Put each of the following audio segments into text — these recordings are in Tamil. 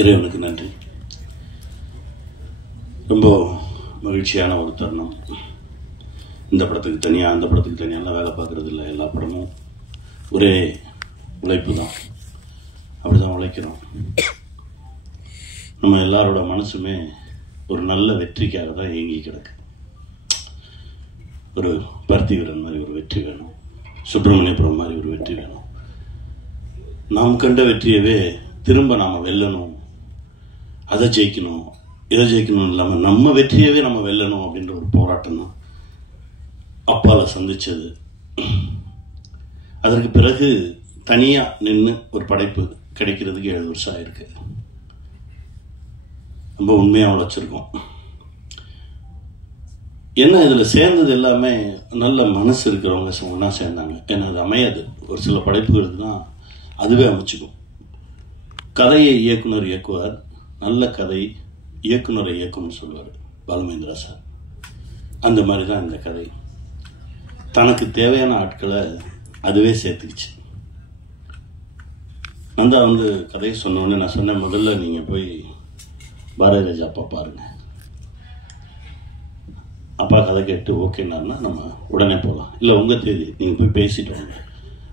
இறைவனுக்கு நன்றி. ரொம்ப மகிழ்ச்சியான ஒரு தருணம். இந்த படத்துக்கு தனியாக அந்த படத்துக்கு தனியாக வேலை பார்க்குறது இல்லை. எல்லா படமும் ஒரே உழைப்பு தான். அப்படி தான் உழைக்கிறோம். நம்ம எல்லாரோட மனசுமே ஒரு நல்ல வெற்றிக்காக தான் ஏங்கி கிடக்கு. ஒரு பருத்திவீரன் மாதிரி ஒரு வெற்றி வேணும், சுப்பிரமணியபுரம் மாதிரி ஒரு வெற்றி வேணும். நாம் கண்ட வெற்றியவே திரும்ப நாம் வெல்லணும், அதை ஜெயிக்கணும், இதை ஜெயிக்கணும் இல்லாமல் நம்ம வெற்றியவே நம்ம வெல்லணும் அப்படின்ற ஒரு போராட்டம் தான் அப்பால சந்திச்சது. அதற்கு பிறகு தனியாக நின்று ஒரு படைப்பு கிடைக்கிறதுக்கு 7 வருஷம் ஆயிருக்கு. ரொம்ப உண்மையாக உழைச்சிருக்கோம். என்ன இதில் சேர்ந்தது எல்லாமே நல்ல மனசு இருக்கிறவங்க ஒன்றா சேர்ந்தாங்க. ஏன்னா அது அமையாது. ஒரு சில படைப்புகளுக்கு தான் அதுவே அமைச்சுக்கும். கதையை இயக்குனர் இயக்குவார், நல்ல கதை இயக்குனரை இயக்கும்னு சொல்லுவார் பாலுமேந்திரா சார். அந்த மாதிரி தான் இந்த கதை. தனக்கு தேவையான ஆட்களை அதுவே சேர்த்துக்கிச்சு. நந்தா கதையை சொன்னோடனே நான் சொன்னேன், முதல்ல நீங்கள் போய் பாரதி ராஜா அப்பா பாருங்க. அப்பா கதை கேட்டு ஓகேனாருன்னா நம்ம உடனே போகலாம். இல்லை உங்கள் தேதி நீங்கள் போய் பேசிட்டு வாங்க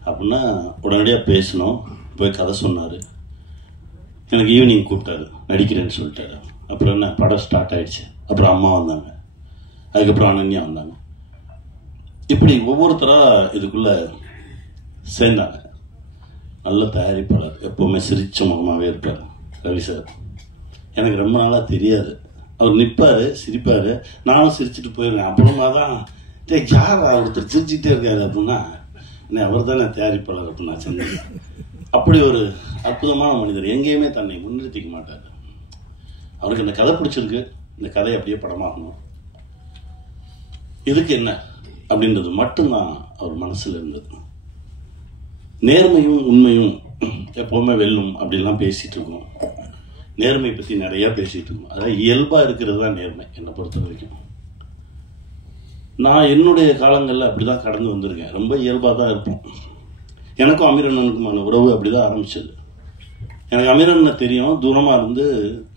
அப்படின்னா உடனடியாக பேசணும். போய் கதை சொன்னார். எனக்கு ஈவினிங் கூப்பிட்டாரு, நடிக்கிறேன்னு சொல்லிட்டாரு. அப்புறம் என்ன, படம் ஸ்டார்ட் ஆகிடுச்சு. அப்புறம் அம்மா வந்தாங்க, அதுக்கப்புறம் அனன்யா வந்தாங்க. இப்படி ஒவ்வொருத்தராக இதுக்குள்ளே சேர்ந்தாங்க. நல்ல தயாரிப்பாளர், எப்போவுமே சிரிச்ச முகமாகவே இருப்பார் ரவி சார். எனக்கு ரொம்ப நாளாக தெரியாது. அவர் நிற்பார், சிரிப்பார், நானும் சிரிச்சுட்டு போயிடுவேன். அப்புறமா தான் யார் ஒருத்தர் சிரிச்சுட்டே இருக்காரு அப்படின்னா அவர் தானே தயாரிப்பாளர் அப்படின்னு நான் சொன்னேன். அப்படி ஒரு அற்புதமான மனிதர். எங்கேயுமே தன்னை முன்னிறுத்திக்க மாட்டார். அவருக்கு இந்த கதை பிடிச்சிருக்கு, இந்த கதை அப்படியே படமாகணும், இதுக்கு என்ன அப்படின்றது மட்டும்தான் அவர் மனசில் இருந்தது. நேர்மையும் உண்மையும் எப்போவுமே வெல்லும் அப்படிலாம் பேசிகிட்டு இருக்கோம். நேர்மை பற்றி நிறையா பேசிகிட்டு இருக்கோம். அதாவது இயல்பாக இருக்கிறது தான் நேர்மை என்னை பொறுத்த வரைக்கும். நான் என்னுடைய காலங்களில் அப்படி தான் கடந்து வந்திருக்கேன். ரொம்ப இயல்பாக தான் இருப்போம். எனக்கும் அமீரண்ணனுக்குமான உறவு அப்படி தான் ஆரம்பிச்சது. எனக்கு அமீரண்ணனை தெரியும், தூரமாக இருந்து.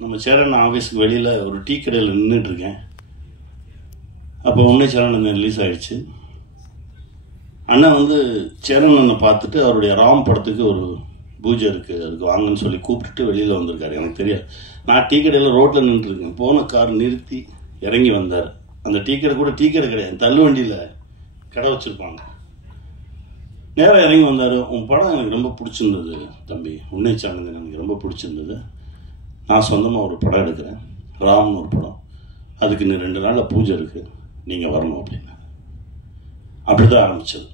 நம்ம சேரன் ஆஃபீஸுக்கு வெளியில் ஒரு டீ கடையில் நின்றுட்டுருக்கேன். அப்போ உன்னை சேரன் ரிலீஸ் ஆகிடுச்சு. அண்ணன் சேரன் பார்த்துட்டு அவருடைய ராம் படத்துக்கு ஒரு பூஜை இருக்குது, அதுக்கு வாங்கன்னு சொல்லி கூப்பிட்டுட்டு வெளியில் வந்திருக்காரு. எனக்கு தெரியாது. நான் டீ கடையில் ரோட்டில் நின்றுருக்கேன். போன கார் நிறுத்தி இறங்கி வந்தார். அந்த டீ கடை கூட டீ கடை கிடையாது, தள்ளு வண்டியில் கடை வச்சுருப்பாங்க. நேராக இறங்கி வந்தார். உன் படம் எனக்கு ரொம்ப பிடிச்சிருந்தது தம்பி, உன்னை சார்ந்தது எனக்கு ரொம்ப பிடிச்சிருந்தது. நான் சொந்தமாக ஒரு படம் எடுக்கிறேன், ராம்னு ஒரு படம். அதுக்கு இன்னும் 2 நாளில் பூஜை இருக்குது, நீங்கள் வரணும் அப்படின்னு. அப்படி தான் ஆரம்பித்தது.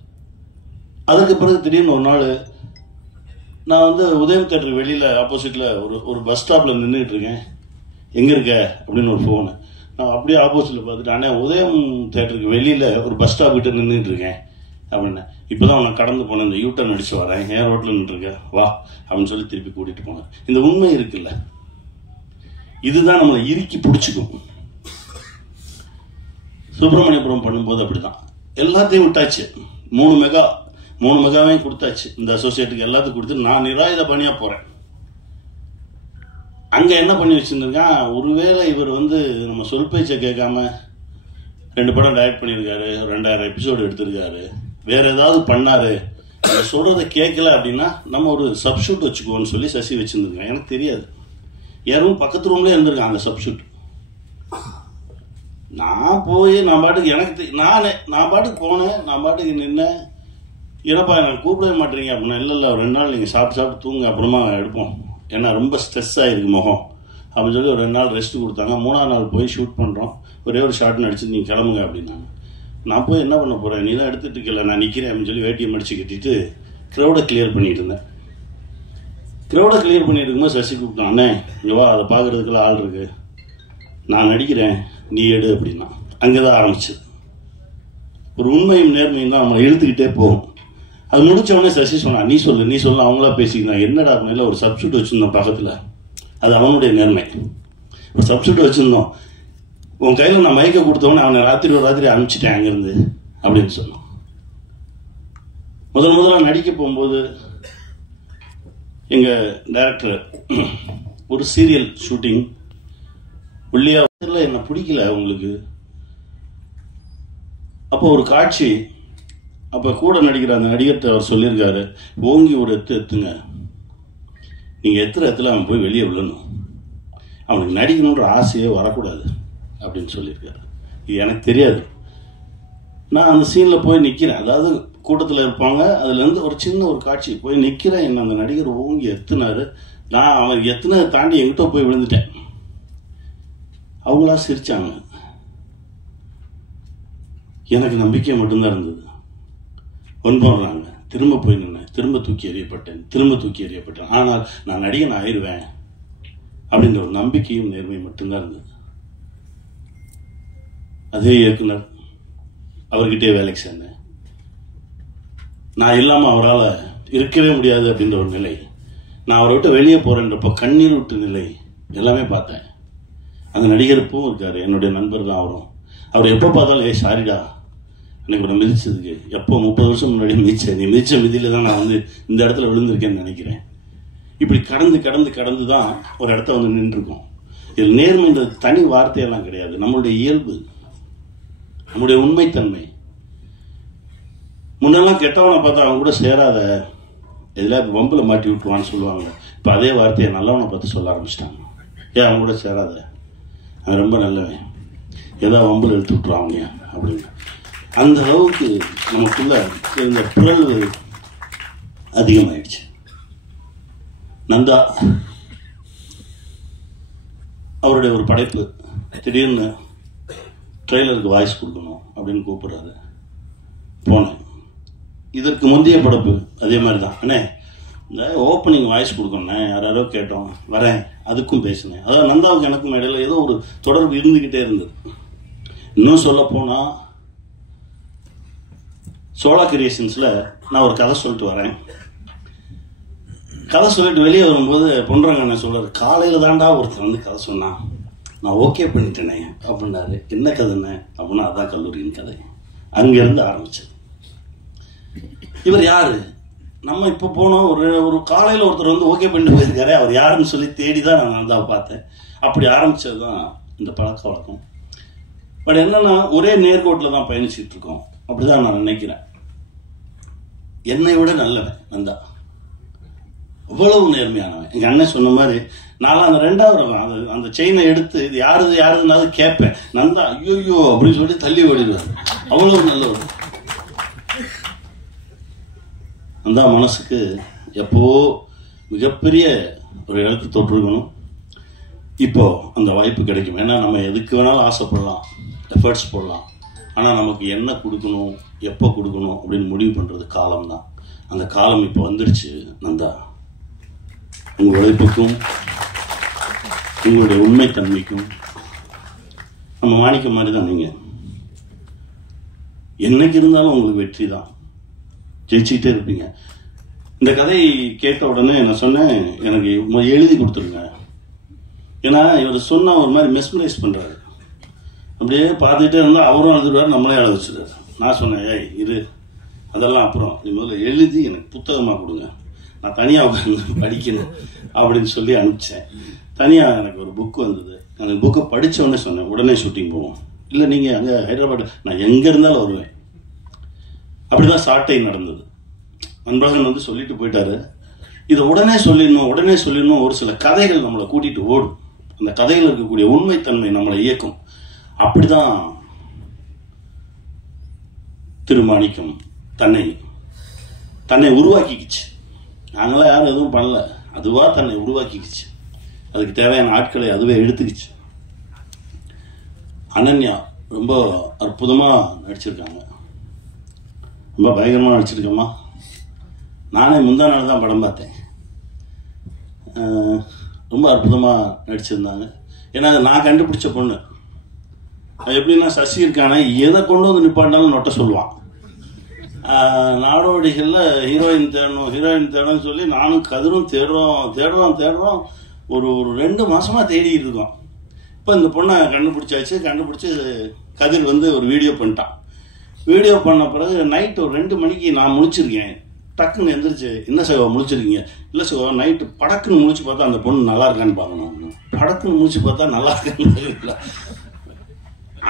அதுக்கு பிறகு திடீர்னு ஒரு நாள் நான் உதயம் தேட்டருக்கு வெளியில் ஆப்போசிட்டில் ஒரு பஸ் ஸ்டாப்பில் நின்றுட்டு இருக்கேன். எங்கே இருக்க அப்படின்னு ஒரு ஃபோனு. நான் அப்படியே ஆப்போசிட்டில் பார்த்துட்டு, அண்ணே உதயம் தேட்டருக்கு வெளியில் ஒரு பஸ் ஸ்டாப் கிட்ட நின்றுட்டு இருக்கேன் அப்படின்னு. இப்போ தான் உன்னை கடந்து போனேன், இந்த யூட்டர்ன் அடிச்சு வரேன், ஏன் ரோட்டில் நின்றுருக்கேன் வா அப்படின்னு சொல்லி திருப்பி கூட்டிகிட்டு போனேன். இந்த உண்மை இருக்குல்ல, இதுதான் நம்மளை இறுக்கி பிடிச்சிக்கும். சுப்பிரமணியபுரம் பண்ணும்போது அப்படி தான் எல்லாத்தையும் விட்டாச்சு. 3 மெகாவையும் கொடுத்தாச்சு. இந்த அசோசியேட்டுக்கு எல்லாத்துக்கும் கொடுத்து நான் நிராயுத பணியாக போகிறேன். அங்கே என்ன பண்ணி வச்சுருந்துருக்கான், ஒருவேளை இவர் நம்ம சொல் பேச்சை கேட்காம 2 படம் டைரக்ட் பண்ணியிருக்காரு, 2000 எபிசோடு எடுத்திருக்காரு, வேற ஏதாவது பண்ணாரு, நம்ம சொல்கிறத கேட்கல அப்படின்னா நம்ம ஒரு சப்ஷூட் வச்சுக்குவோன்னு சொல்லி சசி வச்சுருந்துருக்கான். எனக்கு தெரியாது. யாரும் பக்கத்து ரூம்லேயே இருந்திருக்கான் அந்த சப்ஷூட். நான் போய் நான் பாட்டுக்கு நான் பாட்டுக்கு போனேன், நான் பாட்டுக்கு நின்னேன். ஏன்னாப்பா எனக்கு கூப்பிடவே மாட்டேறீங்க அப்படின்னா, இல்லை 2 நாள் நீங்கள் சாப்பிட்டு தூங்க, அப்புறமா எடுப்போம், ஏன்னா ரொம்ப ஸ்ட்ரெஸ் ஆகிருக்கு முகம் அப்படின்னு சொல்லி ஒரு 2 நாள் ரெஸ்ட் கொடுத்தாங்க. 3ஆவது நாள் போய் ஷூட் பண்ணுறோம். ஒரே ஒரு ஷார்ட் நடிச்சு நீங்கள் கிளம்புங்க அப்படின்னாங்க. நான் போய் என்ன பண்ண போகிறேன், நீ தான் எடுத்துகிட்டு இருக்கல, நான் நிற்கிறேன் அப்படின்னு சொல்லி வேட்டியை மடிச்சு கட்டிட்டு க்ரௌடை கிளியர் பண்ணிட்டு இருந்தேன். க்ரௌடை கிளியர் பண்ணிட்டு இருக்கும்போது சசி கூப்பிட்டான், அண்ணே இங்கே வா, அதை பார்க்குறதுக்குள்ள ஆள் இருக்கு, நான் நடிக்கிறேன், நீ எடு அப்படின்னா. அங்கே தான் ஆரம்பிச்சது. ஒரு உண்மையும் நேர்மையும் தான் நம்மளை இழுத்துக்கிட்டே போகும். அது முடிச்சவொடனே சசி சொன்னான், நீ சொல்லு அவங்களா பேசிக்கலாம். என்னடா இல்லை, ஒரு சப்ஸ்டியூட் வச்சுருந்தோம் பக்கத்தில், அது அவனுடைய நேர்மை. ஒரு சப்ஸ்டியூட் வச்சுருந்தோம், உன் கையில் நான் மைக்கை கொடுத்தவொடனே அவனை ராத்திரி அனுப்பிச்சிட்டேன் அங்கேருந்து அப்படின்னு சொன்னான். முதல்ல நடிக்க போகும்போது எங்கள் டைரக்டர் ஒரு சீரியல் ஷூட்டிங். உள்ளியா என்ன பிடிக்கல உங்களுக்கு. அப்போ ஒரு காட்சி, அப்போ கூட நடிக்கிற அந்த நடிகர்கிட்ட அவர் சொல்லியிருக்காரு, ஓங்கி ஒரு எத்துங்க, நீங்கள் எத்துல அவன் போய் வெளியே விழணும், அவனுக்கு நடிக்கணுன்ற ஆசையே வரக்கூடாது அப்படின்னு சொல்லியிருக்காரு. இது எனக்கு தெரியாது. நான் அந்த சீனில் போய் நிற்கிறேன், அதாவது கூட்டத்தில் இருப்பாங்க, அதுலேருந்து ஒரு சின்ன ஒரு காட்சி போய் நிற்கிறேன். என்ன அந்த நடிகர் ஓங்கி எத்துனாரு, நான் அவன் எத்துனதை தாண்டி எங்கிட்ட போய் விழுந்துட்டேன். அவங்களா சிரிச்சாங்க. எனக்கு நம்பிக்கை மட்டும்தான் இருந்தது. ஒன்படுறாங்க, திரும்ப போய் நின்னேன், திரும்ப தூக்கி எறியப்பட்டேன். ஆனால் நான் நடிகன் ஆயிடுவேன் அப்படின்ற ஒரு நம்பிக்கையும் நேர்மையும் மட்டும்தான் இருந்தது. அதே இயக்குனர் அவர்கிட்டே வேலைக்கு சேர்ந்தேன். நான் இல்லாமல் அவரால் இருக்கவே முடியாது அப்படின்ற ஒரு நிலை, நான் அவரை விட்டு வெளியே போறேன்றப்போ கண்ணீர் விட்டு நிலை எல்லாமே பார்த்தேன். அந்த நடிகர் இப்பவும் இருக்காரு, என்னுடைய நண்பர் தான் அவரும். அவர் எப்போ பார்த்தாலும் சாரிடா எனக்கு ஒரு மிதிச்சதுக்கு, எப்போ 30 வருஷம் முன்னாடி மிதிச்சேன், நீ மிதிச்ச மிதியில தான் நான் இந்த இடத்துல விழுந்திருக்கேன்னு நினைக்கிறேன். இப்படி கடந்து தான் ஒரு இடத்த நின்றுருக்கோம். இதில் நேர்மைன்ற தனி வார்த்தையெல்லாம் கிடையாது, நம்மளுடைய இயல்பு, நம்முடைய உண்மைத்தன்மை. முன்னெல்லாம் கெட்டவனை பார்த்தா அவன் கூட சேராத, எதில் வம்பில் மாட்டி விட்டுருவான்னு சொல்லுவாங்க. இப்போ அதே வார்த்தையை நல்லவனை பார்த்து சொல்ல ஆரம்பிச்சிட்டாங்க. அவன் கூட சேராத, அவன் ரொம்ப நல்லவன், ஏதாவது வம்பில் எடுத்து விட்டுருவாங்க அப்படின்னு. அந்த அளவுக்கு நமக்குள்ள இந்த பிறழ்வு அதிகமாயிடுச்சு. நந்தா அவருடைய ஒரு படைப்பு, திடீர்னு ட்ரெய்லருக்கு வாய்ஸ் கொடுக்கணும் அப்படின்னு கூப்பிடுறாரு. போனேன். இதற்கு முந்தைய படைப்பு அதே மாதிரி தான். அண்ணே இந்த ஓப்பனிங் வாய்ஸ் கொடுக்கணுண்ணே, யாரோ கேட்டோம், வரேன், அதுக்கும் பேசினேன். அதாவது நந்தாவுக்கு எனக்கும் இடையில ஏதோ ஒரு தொடர்பு இருந்துக்கிட்டே இருந்தது. இன்னும் சொல்ல போனால் சோழா கிரியேஷன்ஸில் நான் ஒரு கதை சொல்லிட்டு வரேன். கதை சொல்லிட்டு வெளியே வரும்போது பொன்றாங்க சொல்றாரு, காலையில் தாண்டா ஒருத்தர் கதை சொன்னான், நான் ஓகே பண்ணிட்டேனே அப்படின்னாரு. என்ன கதைன்னு அப்படின்னா அதான் கல்லூரியின் கதை. அங்கிருந்து ஆரம்பிச்சது. இவர் யாரு, நம்ம இப்போ போனோம், ஒரு காலையில் ஒருத்தர் ஓகே பண்ணிட்டு போயிருக்காரு, அவர் யாருன்னு சொல்லி தேடி தான் நான் நந்தாவை பார்த்தேன். அப்படி ஆரம்பிச்சது தான் இந்த பழக்க வழக்கம். பட் என்னன்னா ஒரே நேர்கோட்டில் தான் பயணிச்சுட்டு இருக்கோம், அப்படிதான் நான் நினைக்கிறேன். என்னை விட நல்லவன் நந்தா, அவ்வளவு நேர்மையானவன். எங்க அண்ணன் சொன்ன மாதிரி நான் அந்த 2வது அந்த செயினை எடுத்து இது யாருதுனாலும் கேட்பேன். நந்தா ஐயோ அப்படின்னு சொல்லி தள்ளி ஓடிடுவார். அவ்வளவு நல்லவர். நந்தா மனசுக்கு எப்போ மிகப்பெரிய ஒரு இடத்து தொற்றுக்கணும். இப்போ அந்த வாய்ப்பு கிடைக்கும். ஏன்னா நம்ம எதுக்கு வேணாலும் ஆசைப்படலாம், எஃபர்ட்ஸ் போடலாம். ஆனால் நமக்கு என்ன கொடுக்கணும், எப்போ கொடுக்கணும் அப்படின்னு முடிவு பண்ணுறது காலம் தான். அந்த காலம் இப்போ வந்துடுச்சு. நந்தா, உங்கள் உழைப்புக்கும் உங்களுடைய உண்மைத்தன்மைக்கும் நம்ம மாணிக்க மாதிரி தான். நீங்கள் என்னைக்கு இருந்தாலும் உங்களுக்கு வெற்றி தான், ஜெயிச்சுக்கிட்டே இருப்பீங்க. இந்த கதை கேட்ட உடனே நான் சொன்னேன், எனக்கு எழுதி கொடுத்துருங்க. ஏன்னா இவர் சொன்ன ஒரு மாதிரி மெஸ்மரைஸ் பண்ணுறாரு. அப்படியே பார்த்துக்கிட்டே இருந்தால் அவரும் அழுதுடுவார், நம்மளே அழ வச்சுருவார். நான் சொன்னேன், இது அதெல்லாம் அப்புறம் நீ முதல்ல எழுதி எனக்கு புத்தகமாக கொடுங்க, நான் தனியாக உட்காந்து படிக்கணும் அப்படின்னு சொல்லி அனுப்பிச்சேன். தனியாக எனக்கு ஒரு புக் வந்தது. அந்த புக்கை படித்த உடனே சொன்னேன், உடனே ஷூட்டிங் போவோம். இல்லை நீங்கள் அங்கே ஹைதராபாத், நான் எங்கே இருந்தாலும் வருவேன். அப்படிதான் ஷார்ட்டை நடந்தது. அன்பழகன் சொல்லிட்டு போயிட்டாரு, இதை உடனே சொல்லிடணும். ஒரு சில கதைகள் நம்மளை கூட்டிட்டு ஓடும். அந்த கதைகள் இருக்கக்கூடிய உண்மைத்தன்மை நம்மளை இயக்கும். அப்படிதான் திருமாணிக்கம் தன்னை உருவாக்கிக்கிச்சு. நாங்களாம் யாரும் எதுவும் பண்ணல, அதுவா தன்னை உருவாக்கிக்கிச்சு. அதுக்கு தேவையான ஆட்களை அதுவே எடுத்துக்கிச்சு. அனன்யா ரொம்ப அற்புதமா நடிச்சிருக்காங்க, ரொம்ப பயங்கரமா நடிச்சிருக்கம்மா. நானே முந்தா நாள் தான் படம் பார்த்தேன். ரொம்ப அற்புதமா நடிச்சிருந்தாங்க. ஏன்னா அது நான் கண்டுபிடிச்ச பொண்ணு. எப்படின்னா சசி இருக்கானே எதை கொண்டு நிப்பாட்டாலும் நொட்ட சொல்லுவான். நாடோடிகளில் ஹீரோயின் தேடணும்னு சொல்லி நானும் கதிரும் தேடுறோம். ஒரு 2 மாசமா தேடிட்டு இருக்கோம். இப்போ இந்த பொண்ணை கண்டுபிடிச்சி கதிர் ஒரு வீடியோ பண்ணிட்டான். வீடியோ பண்ண பிறகு நைட் ஒரு 2 மணிக்கு நான் முழிச்சிருக்கேன். டக்குன்னு எந்திரிச்சு, என்ன சகோ முழிச்சிருக்கீங்க? இல்லை சகோ, நைட்டு படக்குன்னு முழிச்சு பார்த்தா அந்த பொண்ணு நல்லா இருக்கான்னு பார்க்கணும். படக்குன்னு முழிச்சு பார்த்தா நல்லா இருக்கான்னு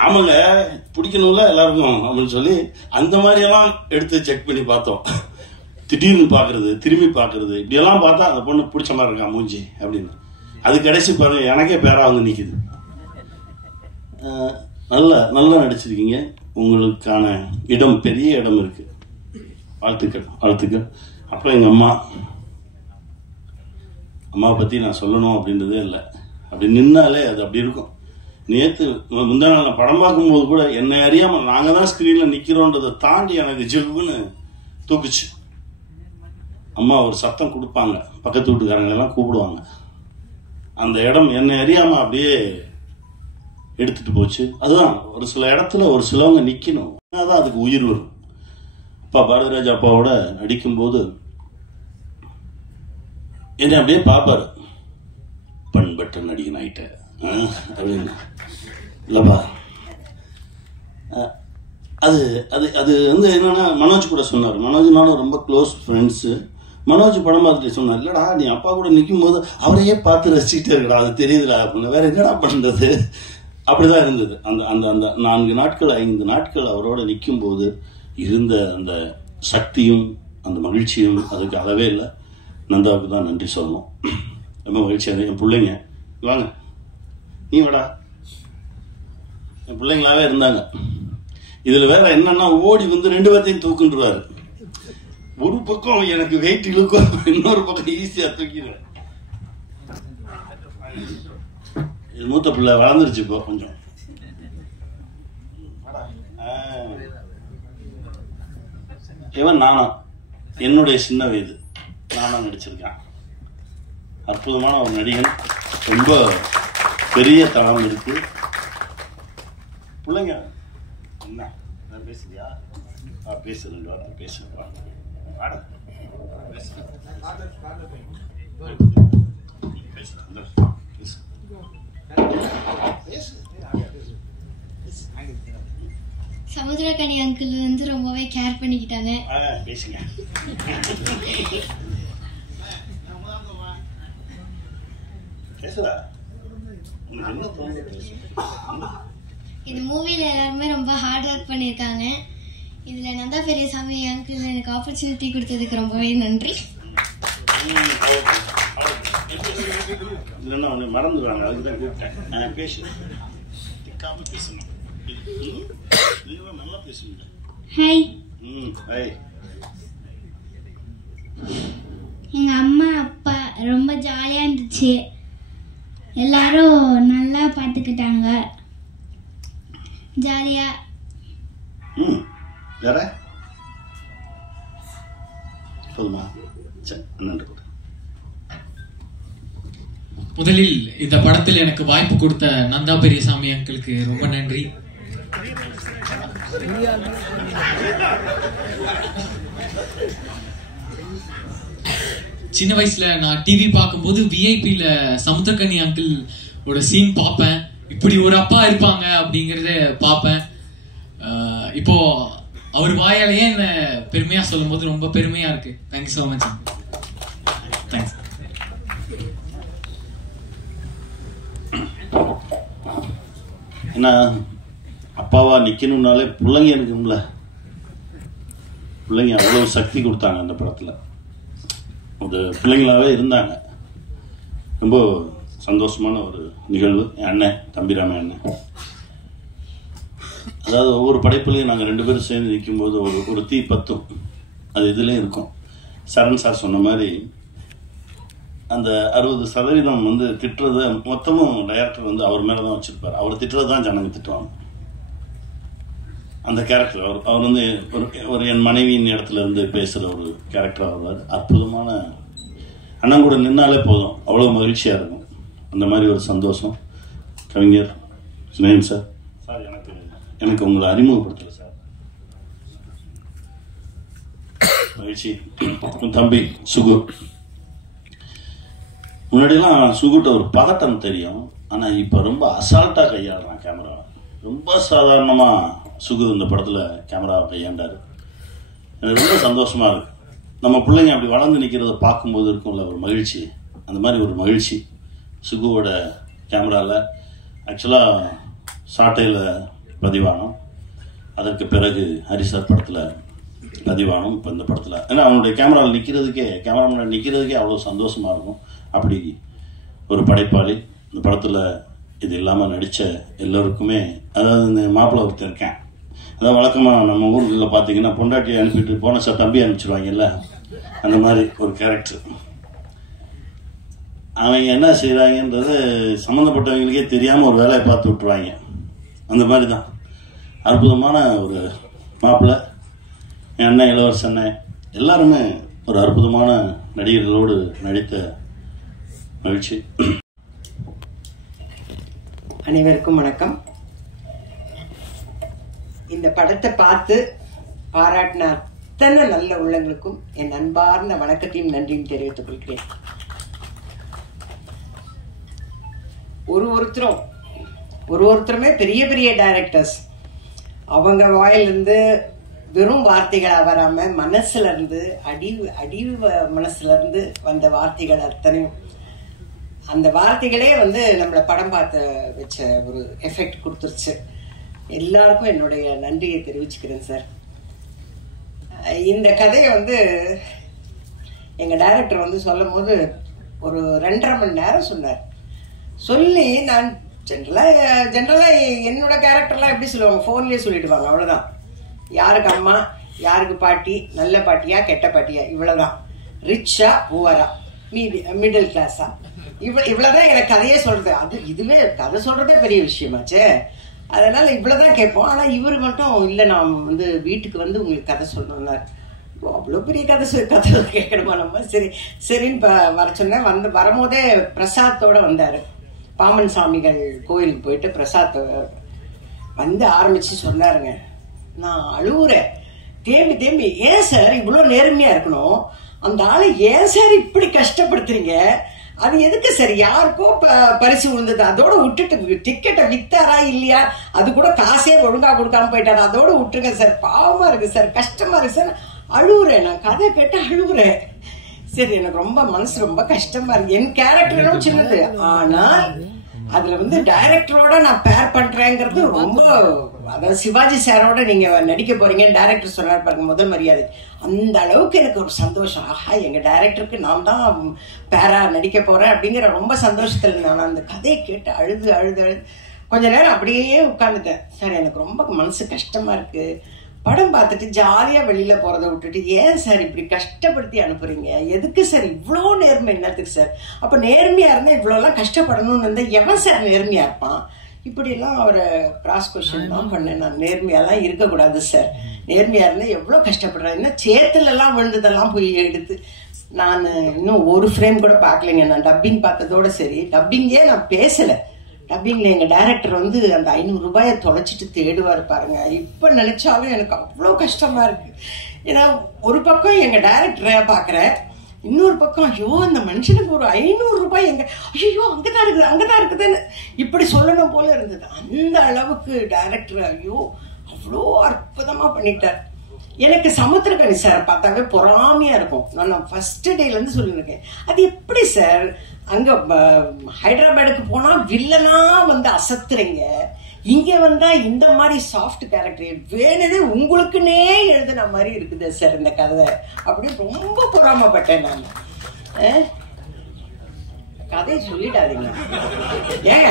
ஆமாங்க, பிடிக்கணும்ல எல்லாருக்கும் அப்படின்னு சொல்லி அந்த மாதிரியெல்லாம் எடுத்து செக் பண்ணி பார்த்தோம். திடீர்னு பார்க்கறது, திரும்பி பார்க்கறது, இப்படியெல்லாம் பார்த்தா அந்த பொண்ணு பிடிச்ச மாதிரி இருக்கா மூஞ்சி அப்படின்னு. அது கடைசி பாருங்க எனக்கே பேரா வந்து நிற்குது. நல்லா நடிச்சிருக்கீங்க. உங்களுக்கான இடம், பெரிய இடம் இருக்கு. வாழ்த்துக்கள். அப்புறம் எங்கள் அம்மாவை பற்றி நான் சொல்லணும் அப்படின்றதே இல்லை. அப்படி நின்னாலே அது அப்படி இருக்கும். நேற்று முந்தா நாள் நான் படம் பார்க்கும்போது கூட என்னை அறியாமல் நாங்கள் தான் ஸ்க்ரீனில் நிற்கிறோன்றதை தாண்டி எனக்கு ஜில்லுன்னு தூக்குச்சு. அம்மா ஒரு சத்தம் கொடுப்பாங்க, பக்கத்து வீட்டுக்காரங்களெல்லாம் கூப்பிடுவாங்க. அந்த இடம் என்னை அறியாமல் அப்படியே எடுத்துட்டு போச்சு. அதுதான் ஒரு சில இடத்துல ஒரு சிலவங்க நிற்கணும், அதான் அதுக்கு உயிர் வரும். அப்பா பாரதிராஜா அப்பாவோட நடிக்கும்போது என்னை அப்படியே பார்ப்பாரு, பண்பட்ட நடிகன் ஆயிட்ட அப்படின்னு. இல்லைப்பா, அது அது அது வந்து என்னன்னா, மனோஜ் கூட சொன்னார். மனோஜ் நானும் ரொம்ப க்ளோஸ் ஃப்ரெண்ட்ஸு. மனோஜ் படம் பார்த்துட்டு சொன்னார், இல்லைடா நீ அப்பா கூட நிற்கும் போது அவரையே பார்த்து ரசிச்சுக்கிட்டே இருக்கடா, அது தெரியுதுடா அப்படின்னு. வேற என்னடா பண்ணுறது? அப்படிதான் இருந்தது. அந்த அந்த அந்த 4 நாட்கள் 5 நாட்கள் அவரோட நிற்கும் போது இருந்த அந்த சக்தியும் அந்த மகிழ்ச்சியும் அதுக்கு அளவே இல்லை. நந்தாவுக்கு தான் நன்றி சொல்லணும். ரொம்ப மகிழ்ச்சியாக என் பிள்ளைங்க வாங்க, நீ வாடா, என் பிள்ளைங்களாவே இருந்தாங்க. இதில் வேற என்னன்னா, ஓடி வந்து 2 பேர்த்தையும் தூக்குன்றாரு. ஒரு பக்கம் எனக்கு வெயிட் இழுக்கும், இன்னொரு பக்கம் ஈஸியாக தூக்கிடுவேன். இது மூத்த பிள்ளை வளர்ந்துருச்சு இப்போ கொஞ்சம். இவன் நானா, என்னுடைய சின்ன வயது நானா நடிச்சிருக்கான். அற்புதமான ஒரு நடிகன், ரொம்ப பெரிய தளம் இருக்கு. பிள்ளைங்க என்ன பேசுறியா? பேசு, 2 வார்த்தை பேசு. சமுத்திரக்கனி அங்கிள் வந்து ரொம்பவே கேர் பண்ணிக்கிட்டாங்க. பேசுங்க. இந்த மூவில எல்லாருமே ரொம்ப ஹார்ட் ஒர்க் பண்ணியிருக்காங்க. இதுல நந்தா பெரியசாமி அங்கிள் எனக்கு ஆப்பர்ச்சுனிட்டி கொடுத்ததுக்கு ரொம்பவே நன்றி. மறந்துடுவாங்க, அதுக்குதான் கூப்பிட்டேன். பேசு, பேசணும். நல்லா பேசுங்க. ஹாய். ஹாய். எங்க அம்மா அப்பா ரொம்ப ஜாலியா இருந்துச்சு. எல்லாரும் நல்லா பார்த்துக்கிட்டாங்க, ஜாலியா. வேற போதுமா? நன்றி. முதலில் இந்த படத்தில் எனக்கு வாய்ப்பு கொடுத்த நந்தா பெரியசாமி அங்கிளுக்கு ரொம்ப நன்றி. சின்ன வயசுல நான் டிவி பார்க்கும்போது விஐபில சமுத்திரக்கனி அங்கிள் ஒரு சீன் பார்ப்பேன். இப்படி ஒரு அப்பா இருப்பாங்க அப்படிங்கறத பார்ப்பேன். இப்போ அவர் வாயாலேயே என்ன பெருமையா சொல்லும் போது ரொம்ப பெருமையா இருக்கு. Thank you so much. தேங்க்ஸ். ஏன்னா அப்பாவா நிக்கணும்னாலே பிள்ளைங்க இருக்கும்ல, பிள்ளைங்க அவ்வளவு சக்தி கொடுத்தாங்க அந்த படத்துல. அது பிள்ளைங்களாவே இருந்தாங்க. ரொம்ப சந்தோஷமான ஒரு நிகழ்வு. என் அண்ணன் தம்பிராம அண்ணன், அதாவது ஒவ்வொரு படைப்புலையும் நாங்கள் 2 பேரும் சேர்ந்து நிற்கும்போது ஒரு தீ பத்தும். அது இதுலேயும் இருக்கும். சரண் சார் சொன்ன மாதிரி அந்த 60% வந்து திட்டுறத மொத்தமும் டைரக்டர் வந்து அவர் மேலே தான் வச்சிருப்பார். அவர் திட்டுறது தான் ஜனங்க திட்டுவாங்க. அந்த கேரக்டர் அவர் வந்து ஒரு என் மனைவியின் இடத்துல இருந்து பேசுகிற ஒரு கேரக்டர் ஆவார். அற்புதமான அண்ணன் கூட நின்னாலே போதும், அவ்வளோ மகிழ்ச்சியாக இருக்கும். அந்த மாதிரி ஒரு சந்தோஷம். கவிஞர் சினேகன் சார், சார் எனக்கு உங்களை அறிமுகப்படுத்தல சார், மகிழ்ச்சி. தம்பி சுகு, முன்னாடிலாம் சுகுட்ட ஒரு பதட்டம் தெரியும், ஆனால் இப்போ ரொம்ப அசால்ட்டாக கையாளுறான் கேமரா. ரொம்ப சாதாரணமாக சுகு இந்த படத்தில் கேமராவை கையாண்டார். எனக்கு ரொம்ப சந்தோஷமாக இருக்கு. நம்ம பிள்ளைங்க அப்படி வளர்ந்து நிற்கிறத பார்க்கும்போது இருக்கும்ல ஒரு மகிழ்ச்சி, அந்த மாதிரி ஒரு மகிழ்ச்சி சுகுவோட கேமராவில் ஆக்சுவலாக சாட்டையில் பதிவானோம். அதற்கு பிறகு ஹரிசார் படத்தில் பதிவானோம். இப்போ இந்த படத்தில் ஏன்னா அவனுடைய கேமராவில் கேமரா முன்னாடி நிற்கிறதுக்கே அவ்வளோ சந்தோஷமாக இருக்கும். அப்படி ஒரு படைப்பாளி. இந்த படத்தில் இது இல்லாமல் நடித்த எல்லோருக்குமே, அதாவது இந்த மாப்பிள்ளை ஒருத்தர் இருக்கேன், அதாவது வழக்கமாக நம்ம ஊர்களில் பார்த்தீங்கன்னா பொண்டாட்டியை அனுப்பிட்டு போன சார் தம்பி அனுப்பிச்சிடுவாங்கல்ல, அந்த மாதிரி ஒரு கேரக்டர். அவங்க என்ன செய்கிறாங்கன்றது சம்மந்தப்பட்டவங்களுக்கே தெரியாமல் ஒரு வேலையை பார்த்து விட்டுருவாங்க. அந்த மாதிரி தான் அற்புதமான ஒரு மாப்பிள்ளை. என் அண்ணன் இளவரசன் அண்ணன் எல்லாருமே ஒரு அற்புதமான நடிகர்களோடு நடித்த மகிழ்ச்சி. அனைவருக்கும் வணக்கம். இந்த படத்தை பார்த்து பாராட்டின அத்தனை நல்ல உள்ளங்களுக்கும் என் அன்பார்ந்த வணக்கத்தையும் நன்றியும் தெரிவித்துக் கொள்கிறேன். ஒருத்தருமே பெரிய பெரிய டைரக்டர்ஸ். அவங்க வாயிலிருந்து வெறும் வார்த்தைகளா வராம மனசுல இருந்து அடிவு மனசுல இருந்து வந்த வார்த்தைகள் அத்தனையும், அந்த வார்த்தைகளே நம்மளை படம் பார்த்து வச்ச ஒரு எஃபெக்ட் கொடுத்துருச்சு. எல்லாருக்கும் என்னுடைய நன்றியை தெரிவிச்சுக்கிறேன் சார். இந்த கதையை எங்க டைரக்டர் சொல்லும் போது ஒரு 2.5 மணி நேரம் சொன்னார். சொல்லி நான் ஜென்ரலா என்னோட கேரக்டர்லாம் எப்படி சொல்லுவாங்க, போன்லயே சொல்லிடுவாங்க, அவ்வளவுதான். யாருக்கு அம்மா, யாருக்கு பாட்டி, நல்ல பாட்டியா கெட்ட பாட்டியா, இவ்வளவுதான். ரிச்சா புவரா, மிடில் கிளாஸா, இவ்வளவுதான் எனக்கு கதையே சொல்றது. இதுவே கதை சொல்றதே பெரிய விஷயமாச்சே. அதனால இவ்வளவுதான் கேட்போம். ஆனா இவரு மட்டும் இல்ல, நான் வீட்டுக்கு உங்களுக்கு கதை சொல்லணும்னாரு. அவ்வளவு பெரிய கதை கேட்கணுமா நம்ம? சரின்னு வர சொன்னேன். வரும்போதே பிரசாத்தோட வந்தாரு. பாமன் சாமிகள் கோயிலுக்கு போயிட்டு பிரசாத் ஆரம்பிச்சு சொன்னாருங்க, நான் அழுவுறேன் தேம்பி. ஏன் சார் இவ்வளவு நேர்மையா இருக்கணும்? அந்த ஆளு ஏன் சார் இப்படி கஷ்டப்படுத்துறீங்க? அது எதுக்கு சார்? யாருக்கோ பரிசு விழுந்தது, அதோட விட்டுட்டு டிக்கெட்டை வித்தாரா இல்லையா, அது கூட காசே ஒழுங்கா கொடுக்காம போயிட்டாரு, அதோட விட்டுருங்க சார். பாவமா இருக்கு சார், கஷ்டமா இருக்கு சார். அழுவுறேன், நான் கதை கேட்டு அழுவுறேன். சரி, எனக்கு ரொம்ப மனசு ரொம்ப கஷ்டமா இருக்கு. என் கேரக்டரும் சின்னது, ஆனால் அதுல டைரக்டரோட நான் பேர் பண்றேங்கிறது ரொம்ப, அதாவது சிவாஜி சாரோட நீங்க நடிக்க போறீங்க டைரக்டர் சொன்னார் பாருங்க முதல் மரியாதை, அந்த அளவுக்கு எனக்கு ஒரு சந்தோஷம். ஆஹா, எங்க டைரக்டருக்கு நான் தான் பேரா நடிக்க போறேன் அப்படிங்கிற ரொம்ப சந்தோஷத்துல நான் அந்த கதையை கேட்டு அழுது கொஞ்ச நேரம் அப்படியே உட்கார்ந்துட்டேன். சார் எனக்கு ரொம்ப மனசு கஷ்டமா இருக்கு, படம் பார்த்துட்டு ஜாலியா வெளியில போறதை விட்டுட்டு ஏன் சார் இப்படி கஷ்டப்படுத்தி அனுப்புறீங்க? எதுக்கு சார் இவ்வளோ நேர்மை? என்னத்துக்கு சார்? அப்ப நேர்மையா இருந்தா இவ்வளவு எல்லாம் கஷ்டப்படணும்னு இருந்தா எவன் சார் நேர்மையா இருப்பான்? இப்படி எல்லாம் அவரை கிராஸ் கொஸ்டின் தான் பண்ணேன். நான் நேர்மையெல்லாம் இருக்கக்கூடாது சார், நேர்மையா இருந்தா எவ்வளவு கஷ்டப்படுறேன். என்ன சேத்துல எல்லாம் விழுந்ததெல்லாம் போய் எடுத்து நான் இன்னும் ஒரு ஃப்ரேம் கூட பாக்கலைங்க. நான் டப்பிங் பார்த்ததோட சரி, டப்பிங்கே நான் பேசல. டப்பிங்ல எங்க டைரக்டர் அந்த 500 ரூபாயை தொலைச்சிட்டு தேடுவாரு பாருங்க. இப்ப நினைச்சாலும் எனக்கு அவ்வளோ கஷ்டமா இருக்கு. ஏன்னா ஒரு பக்கம் எங்க டைரக்டரை பாக்குறேன், இன்னொரு பக்கம் ஐயோ அந்த மனுஷனுக்கு ஒரு 500 ரூபாய் எங்க, ஐயோ அங்கதான் இருக்குதுன்னு இப்படி சொல்லணும் போல இருந்தது. அந்த அளவுக்கு டைரக்டர் ஐயோ அவ்வளோ அற்புதமா பண்ணிட்டார். எனக்கு சமுத்திரக்கனி சார் பார்த்தாவே பொறாமையா இருக்கும். நான் ஃபர்ஸ்ட் டேல இருந்து சொல்லியிருக்கேன், அது எப்படி சார் அங்க ஹைதராபாத்துக்கு போனா வில்லனா அசத்துறீங்க, இங்க வந்தா இந்த மாதிரி சாஃப்ட் கேரக்டர் வேணுது உங்களுக்குன்னே எழுதுன மாதிரி இருக்குது சார் இந்த கதை அப்படின்னு ரொம்ப பொறாமப்பட்டேன் நான். கதையை சொல்லிட்டாதீங்க ஏங்க,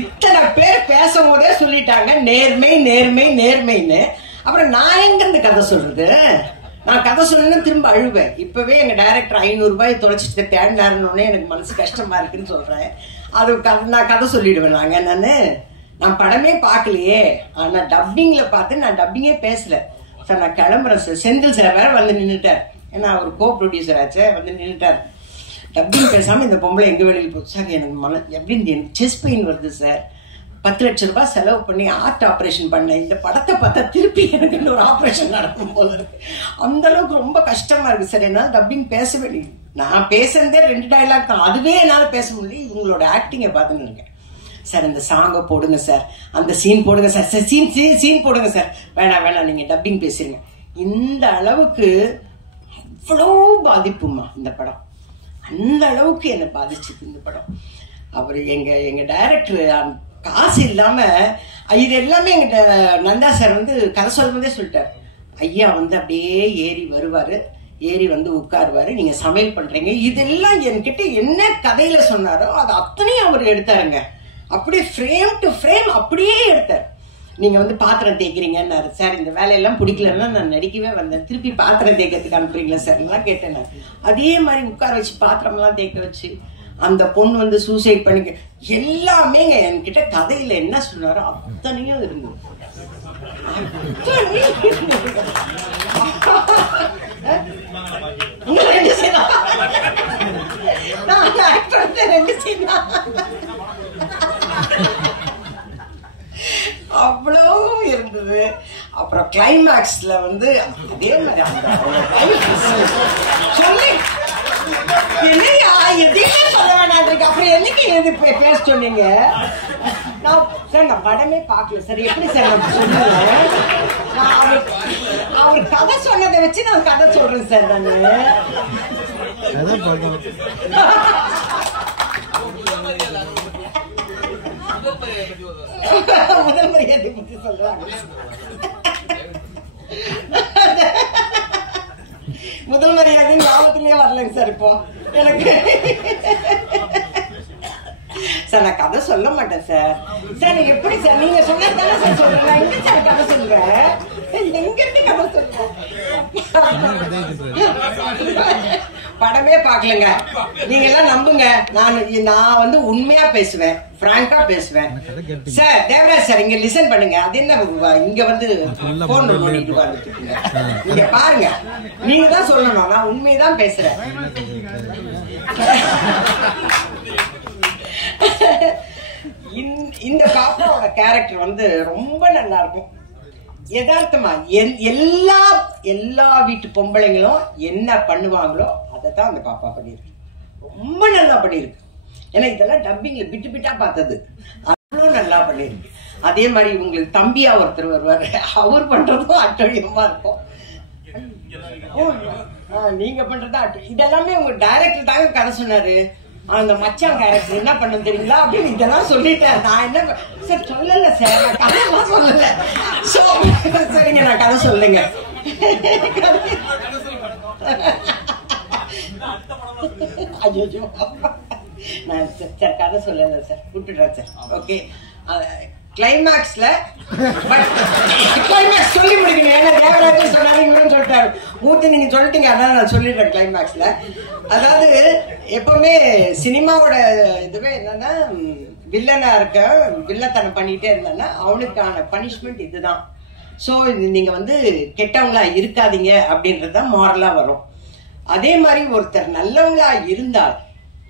இத்தனை பேர் பேசும் போதே சொல்லிட்டாங்க நேர்மை நேர்மை நேர்மைன்னு. அப்புறம் நான் எங்க இருந்து கதை சொல்றது? நான் கதை சொல்லணும்னு திரும்ப அழுவேன். இப்பவே எங்க டைரக்டர் 500 ரூபாய் தொலைச்சிட்டு தேடினாருன்னு எனக்கு மனசு கஷ்டமா இருக்குன்னு சொல்றேன். அது நான் கதை சொல்லிடுவேன். நான் படமே பார்க்கலையே, ஆனா டப்பிங்ல பார்த்து நான் டப்பிங்கே பேசல சார். நான் கிளம்புறேன் சார். செந்தில் சார் வேற நின்றுட்டார், ஏன்னா அவர் கோ ப்ரொடியூசர் ஆச்சு, நின்றுட்டார். டப்பிங் பேசாம இந்த பொம்பளை எங்க வெளியில் போச்சு சார். எனக்கு எப்படி செஸ்ட் பெயின் வருது சார், 10 லட்சம் ரூபாய் செலவு பண்ணி ஆர்ட் ஆபரேஷன் பண்ணேன், இந்த படத்தை பார்த்தா திருப்பி எனக்கு இன்னொரு ஆபரேஷன் நடக்கும் போல இருக்கு. அந்த அளவுக்கு ரொம்ப கஷ்டமா இருக்கு சார். என்னால டப்பிங் பேசவே இல்லை. நான் பேசுறதே 2 டைலாக் தான், அதுவே என்னால பேச முடியல. இவங்களோட ஆக்டிங்கை பார்த்துன்னு இருக்கேன் சார். அந்த சாங்கை போடுங்க சார், அந்த சீன் போடுங்க சார், சீன் போடுங்க சார். வேணாம் நீங்க டப்பிங் பேசுறீங்க. இந்த அளவுக்கு அவ்வளோ பாதிப்புமா இந்த படம். அந்த அளவுக்கு என்னை பாதிச்சுது இந்த படம். அவர் எங்க டைரக்டர் காசு இல்லாம இது எல்லாமே எங்க நந்தா சார் வந்து கதை சொல்லும் போதே சொல்லிட்டார். ஐயா வந்து அப்படியே ஏறி வருவாரு, ஏறி வந்து உட்காருவாரு, நீங்க சமையல் பண்றீங்க, இதெல்லாம் என்கிட்ட என்ன கதையில சொன்னாரோ அது அத்தனையும் அவர் எடுத்தாருங்க. அப்படியே ஃப்ரேம் டு ஃப்ரேம் அப்படியே எடுத்தார். நீங்க வந்து பாத்திரம் தேய்க்கிறீங்கன்னாரு. சார் இந்த வேலையெல்லாம் பிடிக்கலன்னா நான் நடிக்கவே வந்தேன், திருப்பி பாத்திரம் தேய்க்கிறதுக்கு அனுப்புறீங்களா சார் எல்லாம் கேட்டேன். அதே மாதிரி உட்கார வச்சு பாத்திரம் எல்லாம் தேய்க்க வச்சு அந்த பொண்ணு வந்து சூசைட் பண்ணிக்க எல்லாமே என்கிட்ட கதையில என்ன சொன்னாரோ அத்தனையும் இருந்தது. அவ்வளோ இருந்தது. அப்புறம் கிளைமேக்ஸ்ல வந்து அதே மாதிரி சொல்லி என்னையா எதையுமே சொல்ல வேணாம் இருக்கு. அப்புறம் என்னைக்கு எது பேச சொன்னீங்க? நான் படமே பார்க்கல சார், எப்படி சார் நான் சொல்லுவேன்? அவர் கதை சொன்னதை வச்சு நான் கதை சொல்றேன் சார். நான் முதல் மரியாதை பத்தி சொல்றாங்க. முதல் மரியாதை ஞாபகத்திலே வரலைங்க சார் இப்போ எனக்கு. சார் நான் கதை சொல்ல மாட்டேன் சார். சார் எப்படி சார் நீங்க சொன்னதானே சார் சொல்றேன். நான் எங்க சார் கதை சொல்றேன்? எங்க இருந்து கதை சொல்றேன்? படமே பாக்கலங்க. நீங்க எல்லாம் நம்புங்க, நான் வந்து உண்மையா பேசுவேன், பிராங்கா பேசுவேன். சார் தேவராஜ் சார் இங்க லிசன் பண்ணுங்க. அது என்ன இங்க வந்து போன் நோண்டிட்டு வந்துருக்கீங்க? இங்க பாருங்க, நீங்க தான் சொல்லணும், நான் உண்மையதான் பேசுறேன். இந்த பாப்பாவோட கேரக்டர் வந்து ரொம்ப நல்லா இருக்கும். யதார்த்தமா எல்லா வீட்டு பொம்பளைங்களும் என்ன பண்ணுவாங்களோ அதை தான் அந்த பாப்பா பண்ணிருக்கு. ரொம்ப நல்லா பண்ணிருக்கு. ஏன்னா இதெல்லாம் டப்பிங்ல பிட்டு பிட்டா பார்த்தது, அவ்வளோ நல்லா பண்ணிருக்கு. அதே மாதிரி உங்களுக்கு தம்பியா ஒருத்தர் வருவாரு, அவர் பண்றதும் அட்டழியமா இருக்கும். நீங்க பண்றதா இதெல்லாமே உங்க டைரக்டர் தாங்க கதை சொன்னாரு. அந்த மச்சான் கேரக்டர் என்ன பண்ண தெரியுங்களா அப்படின்னு இதெல்லாம் சொல்லிட்டேன். நான் என்ன சார் சொல்லல சார், நான் கதையெல்லாம் சொல்லல. சரிங்க நான் கதை சொல்லுங்க. ஐயோ நான் சார் கதை சொல்லல சார், விட்டுடுறேன் சார். ஓகே கிளைமேக்ஸ்ல கிளைமேக்ஸ் சொல்லி முடிக்கணும். ஏன்னா தேவராஜன் சொன்னாரு, இவரும் சொல்லிட்டாரு, மூர்த்தி நீங்க சொல்லிட்டீங்க, அதான் நான் சொல்லிடுறேன் கிளைமேக்ஸ்ல. அதாவது எப்பவுமே சினிமாவோட இதுவே என்னன்னா, வில்லனா இருக்க வில்லத்தனம் பண்ணிட்டே இருந்தான்னா அவனுக்கான பனிஷ்மெண்ட் இதுதான். சோ நீங்க வந்து கெட்டவங்களா இருக்காதீங்க அப்படின்றதுதான் மாரலா வரும். அதே மாதிரி ஒருத்தர் நல்லவங்களா இருந்தால்,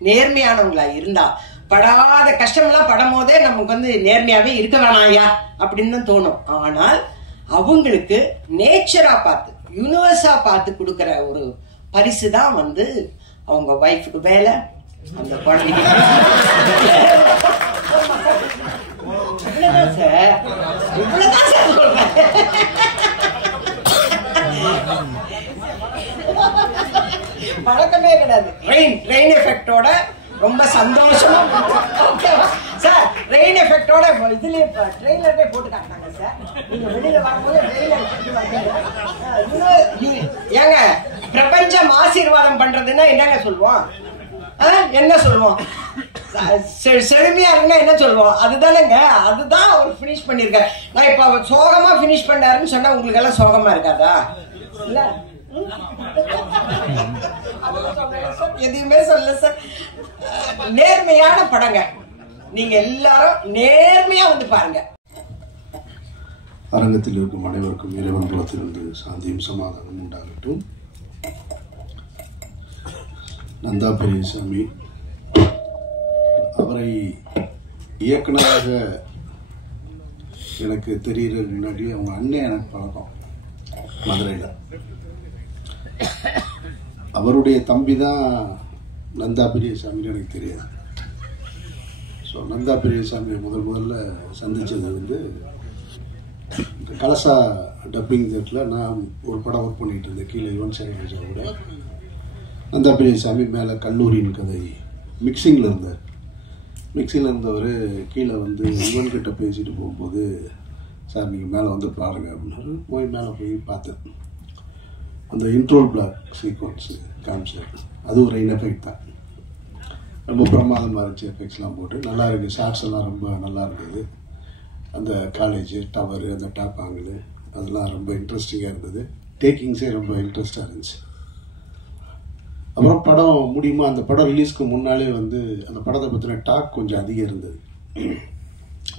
நேர்மையானவங்களா இருந்தா, படாத கஷ்டம் எல்லாம் படும் போதே நமக்கு வந்து நேர்மையாவே இருக்க வேணாயா அப்படின்னு தான் தோணும். ஆனால் அவங்களுக்கு நேச்சரா பார்த்து, யூனிவர்ஸா பார்த்து கொடுக்கற ஒரு பரிசு தான் வந்து அவங்க வைஃபுக்கு வேலை, அந்த குழந்தைக்கு. இவ்வளவுதான் சார், இவ்வளவுதான் சார் சொல்றேன். பழக்கமே கிடையாது. ரெயின் எஃபெக்டோட ரொம்ப சந்தோஷமா சார், ரெயின் எஃபெக்டோட இதுலயே ட்ரெயிலர்லயே போட்டு காட்டினாங்க சார். நீங்க வெளியில வரும்போது ஏங்க பிரபஞ்சம் ஆசீர்வாதம் பண்றதுன்னா என்னங்க சொல்லுவோம்? என்ன சொல்லுவோம்? செழுமையா இருந்தா என்ன சொல்லுவோம்? அதுதானேங்க, அதுதான் அவர் பினிஷ் பண்ணிருக்காரு. நான் இப்ப அவர் சோகமா பினிஷ் பண்ணாருன்னு சொன்னா உங்களுக்கு எல்லாம் சோகமா இருக்காதா? இல்ல எதுவுமே சொல்ல சார். நேர்மையான படங்க, நீங்க எல்லாரும் நேர்மையா வந்து பாருங்க. அரங்கத்தில் இருக்கும் அனைவருக்கும் இறைவன் புறத்திலிருந்து சாந்தியும் சமாதானம் உண்டாகட்டும். நந்தா பெரியசாமி அவரை இயக்குனராக எனக்கு தெரியறதுக்கு முன்னாடி அவங்க அண்ணன் எனக்கு பழக்கம் மதுரையில். அவருடைய தம்பி தான் நந்தா பெரியசாமின்னு எனக்கு தெரியாது. ஸோ நந்தா பெரியசாமியை முதல்ல சந்தித்தது வந்து கலசா டப்பிங் தேட்டரில் நான் ஒரு படம் ஒர்க் பண்ணிகிட்டு இருந்தேன். கீழே யுவன் சைலஜா கூட நந்தா பெரியசாமி மேலே கல்லூரியின் கதை மிக்சிங்கில் இருந்தார். மிக்சிங்கில் இருந்தவர் கீழே வந்து யுவன் கிட்ட பேசிட்டு போகும்போது, சார் நீங்கள் மேலே வந்து பாருங்க அப்படின்னாரு. போய் மேலே போய் பார்த்தேன். அந்த இன்ட்ரோல் பிளாக் சீக்வன்ஸு காமிச்சார். அது ஒரு எஃபெக்ட் தான், ரொம்ப பிரமாதமாக இருந்துச்சு. எஃபெக்ட்ஸ்லாம் போட்டு நல்லா இருக்குது. ஷார்ட்ஸ் எல்லாம் ரொம்ப நல்லா இருந்தது. அந்த காலேஜு டவரு, அந்த டாப் ஆங்கிள், அதெல்லாம் ரொம்ப இன்ட்ரெஸ்டிங்காக இருந்தது. டேக்கிங்ஸே ரொம்ப இன்ட்ரெஸ்டாக இருந்துச்சு. அப்புறம் படம் முடியுமா, அந்த படம் ரிலீஸ்க்கு முன்னாலே வந்து அந்த படத்தை பற்றின டாக் கொஞ்சம் அதிகம் இருந்தது.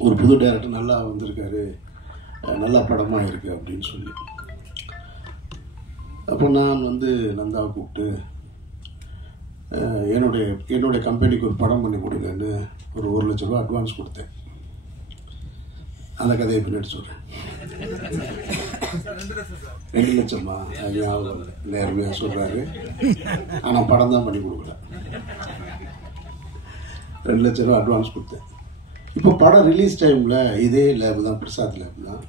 ஒரு புது டைரக்டர் நல்லா வந்திருக்காரு, நல்ல படமாக இருக்குது அப்படின்னு சொல்லி. அப்போ நான் வந்து நந்தாவை கூப்பிட்டு என்னுடைய கம்பெனிக்கு ஒரு படம் பண்ணி கொடுங்கன்னு ஒரு 1 லட்ச ரூபா அட்வான்ஸ் கொடுத்தேன். அந்த கதையை பின்னாடி சொல்கிறேன். 2 லட்சமா ஞாபகம் இல்லை, நேர்மையாக சொல்கிறாரு. ஆனால் படம் தான் பண்ணி கொடுக்கல. 2 லட்ச ரூபா அட்வான்ஸ் கொடுத்தேன். இப்போ படம் ரிலீஸ் டைமில் இதே லேப் தான், பிரசாத் லேப் தான்.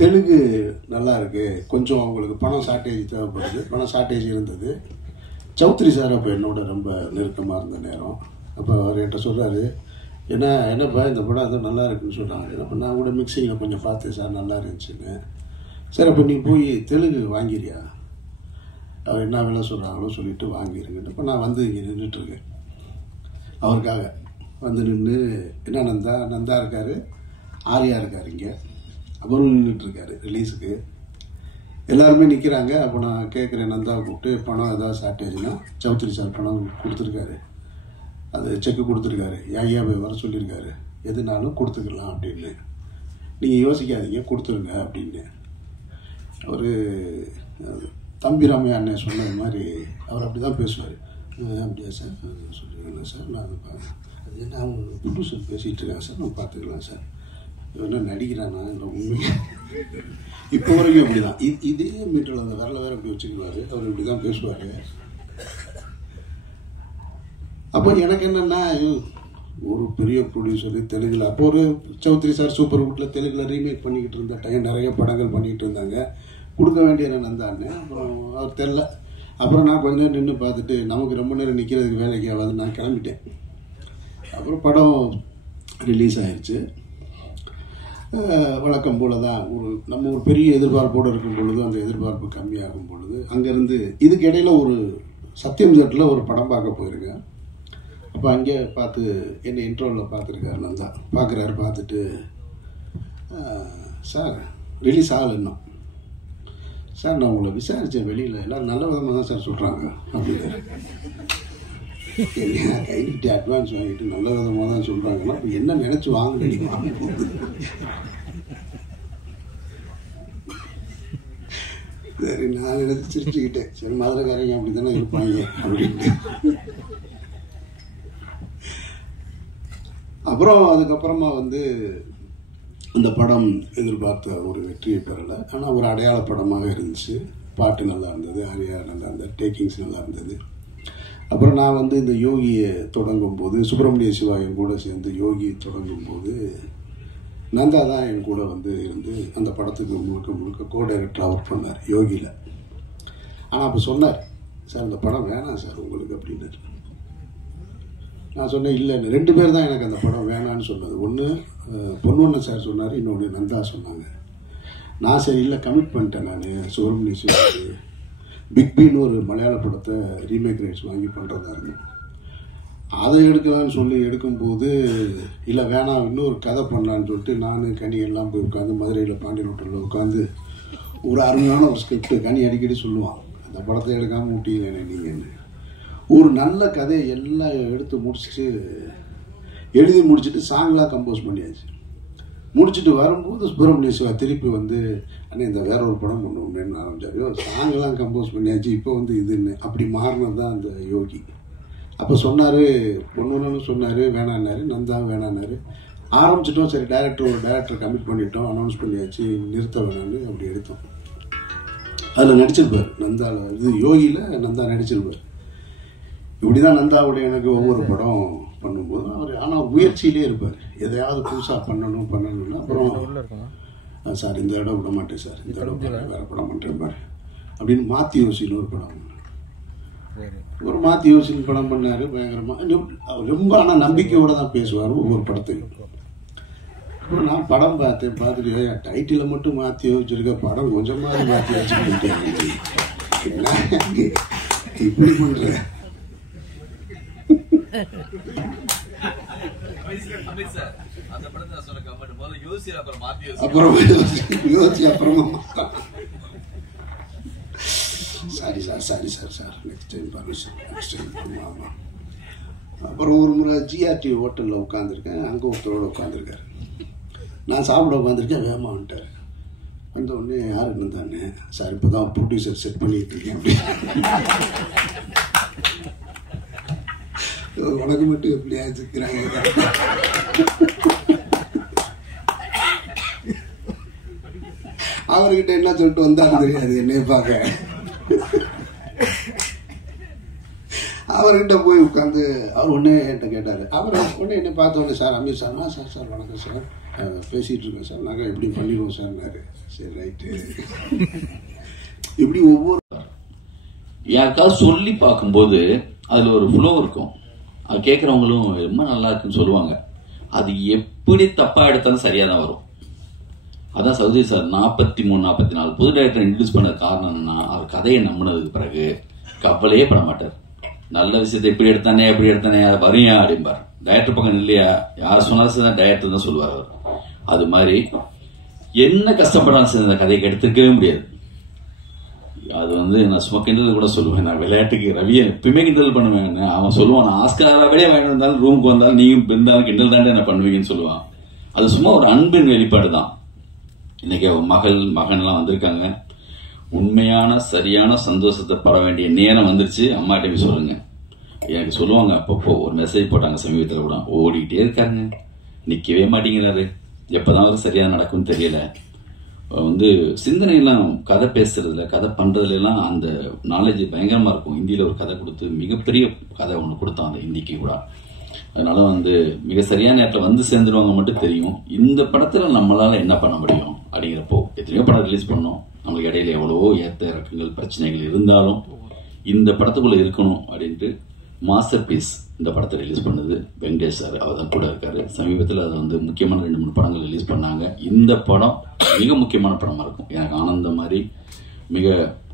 தெலுங்கு நல்லா இருக்கு, கொஞ்சம் அவங்களுக்கு பணம் ஷார்ட்டேஜ் தேவைப்படுது. பணம் ஷார்ட்டேஜ் இருந்தது. சௌத்ரி சார் அப்போ என்னோட ரொம்ப நெருக்கமாக இருந்த நேரம். அப்போ அவர் என்கிட்ட சொல்கிறாரு, என்னப்பா இந்த படம் அது நல்லா இருக்குன்னு சொல்கிறாங்க. அப்போ நான் கூட மிக்சிங்கில் கொஞ்சம் பார்த்தேன் சார், நல்லா இருந்துச்சுன்னு. சரி, அப்போ நீ போய் தெலுங்கு வாங்கிறியா, அவர் என்ன வேலை சொல்கிறாங்களோ சொல்லிட்டு வாங்கிருங்க. அப்போ நான் வந்து இங்கே நின்றுட்டுருக்கேன். அவருக்காக வந்து நின்று, என்ன நந்தா இருக்கார், ஆர்யா இருக்கார், இங்கே அவரும் நின்றுட்டுருக்காரு ரிலீஸுக்கு. எல்லாருமே நிற்கிறாங்க. அப்போ நான் கேட்குறேன், நந்தாவை கூப்பிட்டு, பணம் ஏதாவது ஷார்ட்டேஜ்னா, சௌத்ரி சார் பணம் கொடுத்துருக்காரு, அது செக்கு கொடுத்துருக்காரு, ஐயா போய் வர சொல்லியிருக்காரு, எதுனாலும் கொடுத்துக்கலாம் அப்படின்னு, நீங்கள் யோசிக்காதீங்க கொடுத்துருங்க அப்படின்னு. அவர் தம்பி ராமையா அண்ணன் சொன்னது மாதிரி அவர் அப்படி தான் பேசுவார். அப்படியா சார் சொல்லுங்கள் சார், நான் அது என்ன ப்ரொடியூசர் பேசிகிட்டு இருக்கேன் சார், நான் பார்த்துக்கலாம் சார், என்ன நடிக்கிறானா இல்லை உண்மை. இப்போ வரைக்கும் அப்படி தான். இதே மீட்டரில் அந்த விரல வேற இப்படி வச்சுக்குவார். அவர் இப்படி தான் பேசுவார். அப்போ எனக்கு என்னென்னா, ஒரு பெரிய ப்ரொடியூசரு தெலுங்கில், அப்போ ஒரு சௌத்ரி சார் சூப்பர் வுட்டில் தெலுங்கில் ரீமேக் பண்ணிக்கிட்டு இருந்த டைம், நிறைய படங்கள் பண்ணிக்கிட்டு இருந்தாங்க. கொடுக்க வேண்டிய நந்தான்னு. அப்புறம் அவர் தெரில. அப்புறம் நான் கொஞ்ச நேரம் நின்று பார்த்துட்டு, நமக்கு ரொம்ப நேரம் நிற்கிறதுக்கு வேலைக்கு ஆகாது, நான் கிளம்பிட்டேன். அப்புறம் படம் ரிலீஸ் ஆயிடுச்சு. வழக்கம் போல தான் நம்ம ஒரு பெரிய எதிர்பார்ப்போடு இருக்கும் பொழுது அந்த எதிர்பார்ப்பு கம்மியாகும் பொழுது அங்கேருந்து இதுக்கு இடையில ஒரு சத்தியம் தேட்டரில் ஒரு படம் பார்க்க போயிருக்கேன். அப்போ அங்கே பார்த்து என்னை இன்ட்ரோவில் பார்த்துருக்காரு நந்தா. பார்க்குறாரு. பார்த்துட்டு, சார் ரிலீஸ் ஆகலை இன்னும் சார், நான் உங்களை விசாரித்தேன், வெளியில் எல்லாம் நல்ல விதமாக தான் சார் சொல்கிறாங்க அப்படின்னு. கைகிட்ட அட்வான்ஸ் வாங்கிட்டு நல்ல விதமாக தான் சொல்கிறாங்கன்னா என்ன நினச்சி வாங்க வாங்க. சரி, நான் நினைச்சு சிரிச்சுக்கிட்டேன். சரி, மதுரைக்காரங்க அப்படி தானே இருப்பாங்க அப்படின்ட்டு. அப்புறம் அதுக்கப்புறமா வந்து அந்த படம் எதிர்பார்த்த ஒரு வெற்றியை பெறலை. ஆனால் ஒரு அடையாள படமாக இருந்துச்சு. பாட்டு நல்லா இருந்தது, ஆரியா நல்லா இருந்தது, டேக்கிங்ஸ் நல்லா இருந்தது. அப்புறம் நான் வந்து இந்த யோகியை தொடங்கும் போது, சுப்பிரமணிய சிவா என் கூட சேர்ந்து யோகி தொடங்கும் போது நந்தா தான் என் கூட வந்து இருந்து அந்த படத்துக்கு முழுக்க கோ டைரக்டராக ஒர்க் பண்ணார் யோகியில். ஆனால் அப்போ சொன்னார், சார் இந்த படம் வேணாம் சார் உங்களுக்கு அப்படின்னாரு. நான் சொன்னேன், இல்லை 2 பேர் தான் எனக்கு அந்த படம் வேணான்னு சொன்னது. ஒன்று பொன்வண்ணன் சார் சொன்னார், இன்னொன்று நந்தா சொன்னாங்க. நான் சரி இல்லை கமிட் பண்ணிட்டேன். நான் சுப்பிரமணிய சிவாவுக்கு பிக் பின்னு ஒரு மலையாள படத்தை ரீமேக் ரைட்ஸ் வாங்கி பண்ணுறதா இருந்தோம். அதை எடுக்கலான்னு சொல்லி எடுக்கும்போது, இல்லை வேணாம் இன்னொரு கதை பண்ணலான்னு சொல்லிட்டு நான் கனி எல்லாம் போய் உட்காந்து மதுரையில் பாண்டியன் ஹோட்டலில் உட்காந்து ஒரு அருமையான ஒரு ஸ்கிரிப்ட் கனி அடிக்கடி சொல்லுவான், அந்த படத்தை எடுக்காமல் ஊட்டிங்க நீங்கள். ஒரு நல்ல கதையை எல்லாம் எடுத்து முடிச்சுட்டு எழுதி முடிச்சுட்டு சாங்லாம் கம்போஸ் பண்ணியாச்சு. முடிச்சுட்டு வரும்போது சுப்பிரமணிய சிவா திருப்பி வந்து, அண்ணே இந்த வேற ஒரு படம் பண்ணுவோம்னு ஆரம்பிச்சாரு. சாங்கெல்லாம் கம்போஸ் பண்ணியாச்சு, இப்போ வந்து இதுன்னு அப்படி மாறினது தான் அந்த யோகி. அப்போ சொன்னார், பொண்ணுன்னு சொன்னார், வேணான்னாரு. நந்தா வேணான்னாரு. ஆரம்பிச்சிட்டோம். சரி, ஒரு டைரக்டர் கமிட் பண்ணிட்டோம், அனௌன்ஸ் பண்ணியாச்சு, நிறுத்த வேணான்னு அப்படி எடுத்தோம். அதில் நடிச்சிருப்பார் நந்தா. இது யோகியில் நந்தா நடிச்சிருப்பார். இப்படி தான் நந்தாவுடைய எனக்கு ஒவ்வொரு படம் பண்ணும்போது அவர் ஆனால் முயற்சியிலே இருப்பார். எதையாவது புதுசாக பண்ணணும்னு. அப்புறம் சார் இந்த இடம் விட மாட்டேன் சார், இந்த இடம் வேறு படம் பண்ணுறேன் பாரு அப்படின்னு மாற்றி யோசின்னு ஒரு படம் மாற்றி யோசின்னு படம் பண்ணார். பயங்கரமாக ரொம்ப ஆனால் நம்பிக்கையோடு தான் பேசுவார் ஒவ்வொரு படத்துக்கு. அப்புறம் நான் படம் பார்த்துட்டு டைட்டிலை மட்டும் மாற்றி யோசிச்சிருக்க, படம் கொஞ்சமாவது மாற்றி வச்சுக்கிட்டேன் இப்படி பண்ற. அப்புறம் யோசி அப்புறமா sorry sir next time permission next time. ஆமாம். அப்புறம் ஒரு முறை ஜிஆர்டி ஹோட்டலில் உட்காந்துருக்கேன், அங்கே ஒருத்தரோடு உட்காந்துருக்காரு. நான் சாப்பிட உட்காந்துருக்கேன், வேகமாக வந்துட்டார். வந்த உடனே யார் இருந்தானே, சார் இப்போ தான் ப்ரொடியூசர் செட் பண்ணிட்டு இருக்கேன் அப்படி உனக்கு மட்டும் எப்படியா வச்சுக்கிறாங்க. அவர்கிட்ட என்ன சொல்லிட்டு வந்தாலும் தெரியாது என்னைய பார்க்க. அவர்கிட்ட போய் உட்காந்து அவர் ஒன்னே என்கிட்ட கேட்டார். அவர் உடனே என்னை பார்த்த உடனே சார் அமீர் சார் சார் வணக்கம் சார், பேசிகிட்டு இருக்கோம் சார், நாங்கள் எப்படி பண்ணிடுவோம் சார்னாரு. சரி ரைட்டு. இப்படி ஒவ்வொரு யாருக்காவது சொல்லி பார்க்கும்போது அதில் ஒரு ஃப்ளோ இருக்கும். அது கேட்குறவங்களும் ரொம்ப நல்லா இருக்குன்னு சொல்லுவாங்க. அது எப்படி தப்பாக எடுத்தாலும் சரியாக தான் வரும். அதான் சௌதரி சார் 43-44 புது டைரக்டர் இன்ட்ரடியூஸ் பண்ண காரணம் என்னன்னா, அவர் கதையை நம்பினதுக்கு பிறகு கவலையே பட மாட்டார். நல்ல விஷயத்தை இப்படி எடுத்தானே எப்படி எடுத்தானே வரையா அப்படிம்பார். டைரக்டர் பக்கம் இல்லையா, யார் சொன்னாலும் தான் டைரக்டர் தான் சொல்லுவார் அவர். அது மாதிரி என்ன கஷ்டப்படாலும் சரி அந்த கதைக்கு எடுத்துக்கவே முடியாது. அது நான் சும்மா கிண்டல் கூட சொல்லுவேன். நான் விளையாட்டுக்கு ரவியை எப்பயுமே கிண்டல் பண்ணுவேன். அவன் சொல்லுவான், நான் ஆஸ்காராவே வாங்கிட்டு வந்தாலும் ரூமுக்கு வந்தாலும் நீங்க இருந்தாலும் கிண்டல் தாண்டே என்ன பண்ணுவீங்கன்னு சொல்லுவான். அது சும்மா ஒரு அன்பின் வெளிப்பாடு தான். இன்னைக்கு மகன்லாம் வந்திருக்காங்க. உண்மையான சரியான சந்தோஷத்தை பெற வேண்டிய நேரம் வந்துருச்சு. அம்மாட்ட சொல்லுங்க. எனக்கு சொல்லுவாங்க, அப்பப்போ ஒரு மெசேஜ் போட்டாங்க சமீபத்தில் கூட, ஓடிக்கிட்டே இருக்காருங்க, நிற்கவே மாட்டேங்கிறாரு, எப்போதான் அவர் சரியாக நடக்கும்னு தெரியல. சிந்தனையெல்லாம் கதை பேசுறதுல கதை பண்றதுலாம் அந்த நாலேஜ் பயங்கரமா இருக்கும். இந்தியில ஒரு கதை கொடுத்து மிகப்பெரிய கதை ஒன்று கொடுத்தான் அந்த ஹிந்திக்கு கூட. அதனால மிக சரியான நேரத்தில் சேர்ந்துருவாங்க மட்டும் தெரியும். இந்த படத்துல நம்மளால என்ன பண்ண முடியும் அப்படிங்கிறப்போ எத்தனையோ படம் ரிலீஸ் பண்ணோம். நம்மளுக்கு இடையில எவ்வளவோ ஏற்ற இறக்கங்கள் பிரச்சனைகள் இருந்தாலும் இந்த படத்துக்குள்ள இருக்கணும் அப்படின்ட்டு மாஸ்டர் பீஸ் இந்த படத்தை ரிலீஸ் பண்ணது வெங்கடேஷ் சார். அவர் தான் கூட இருக்காரு. சமீபத்தில் அது முக்கியமான 2-3 படங்கள் ரிலீஸ் பண்ணாங்க. இந்த படம் மிக முக்கியமான படமா இருக்கும். எனக்கு ஆனந்த மாதிரி மிக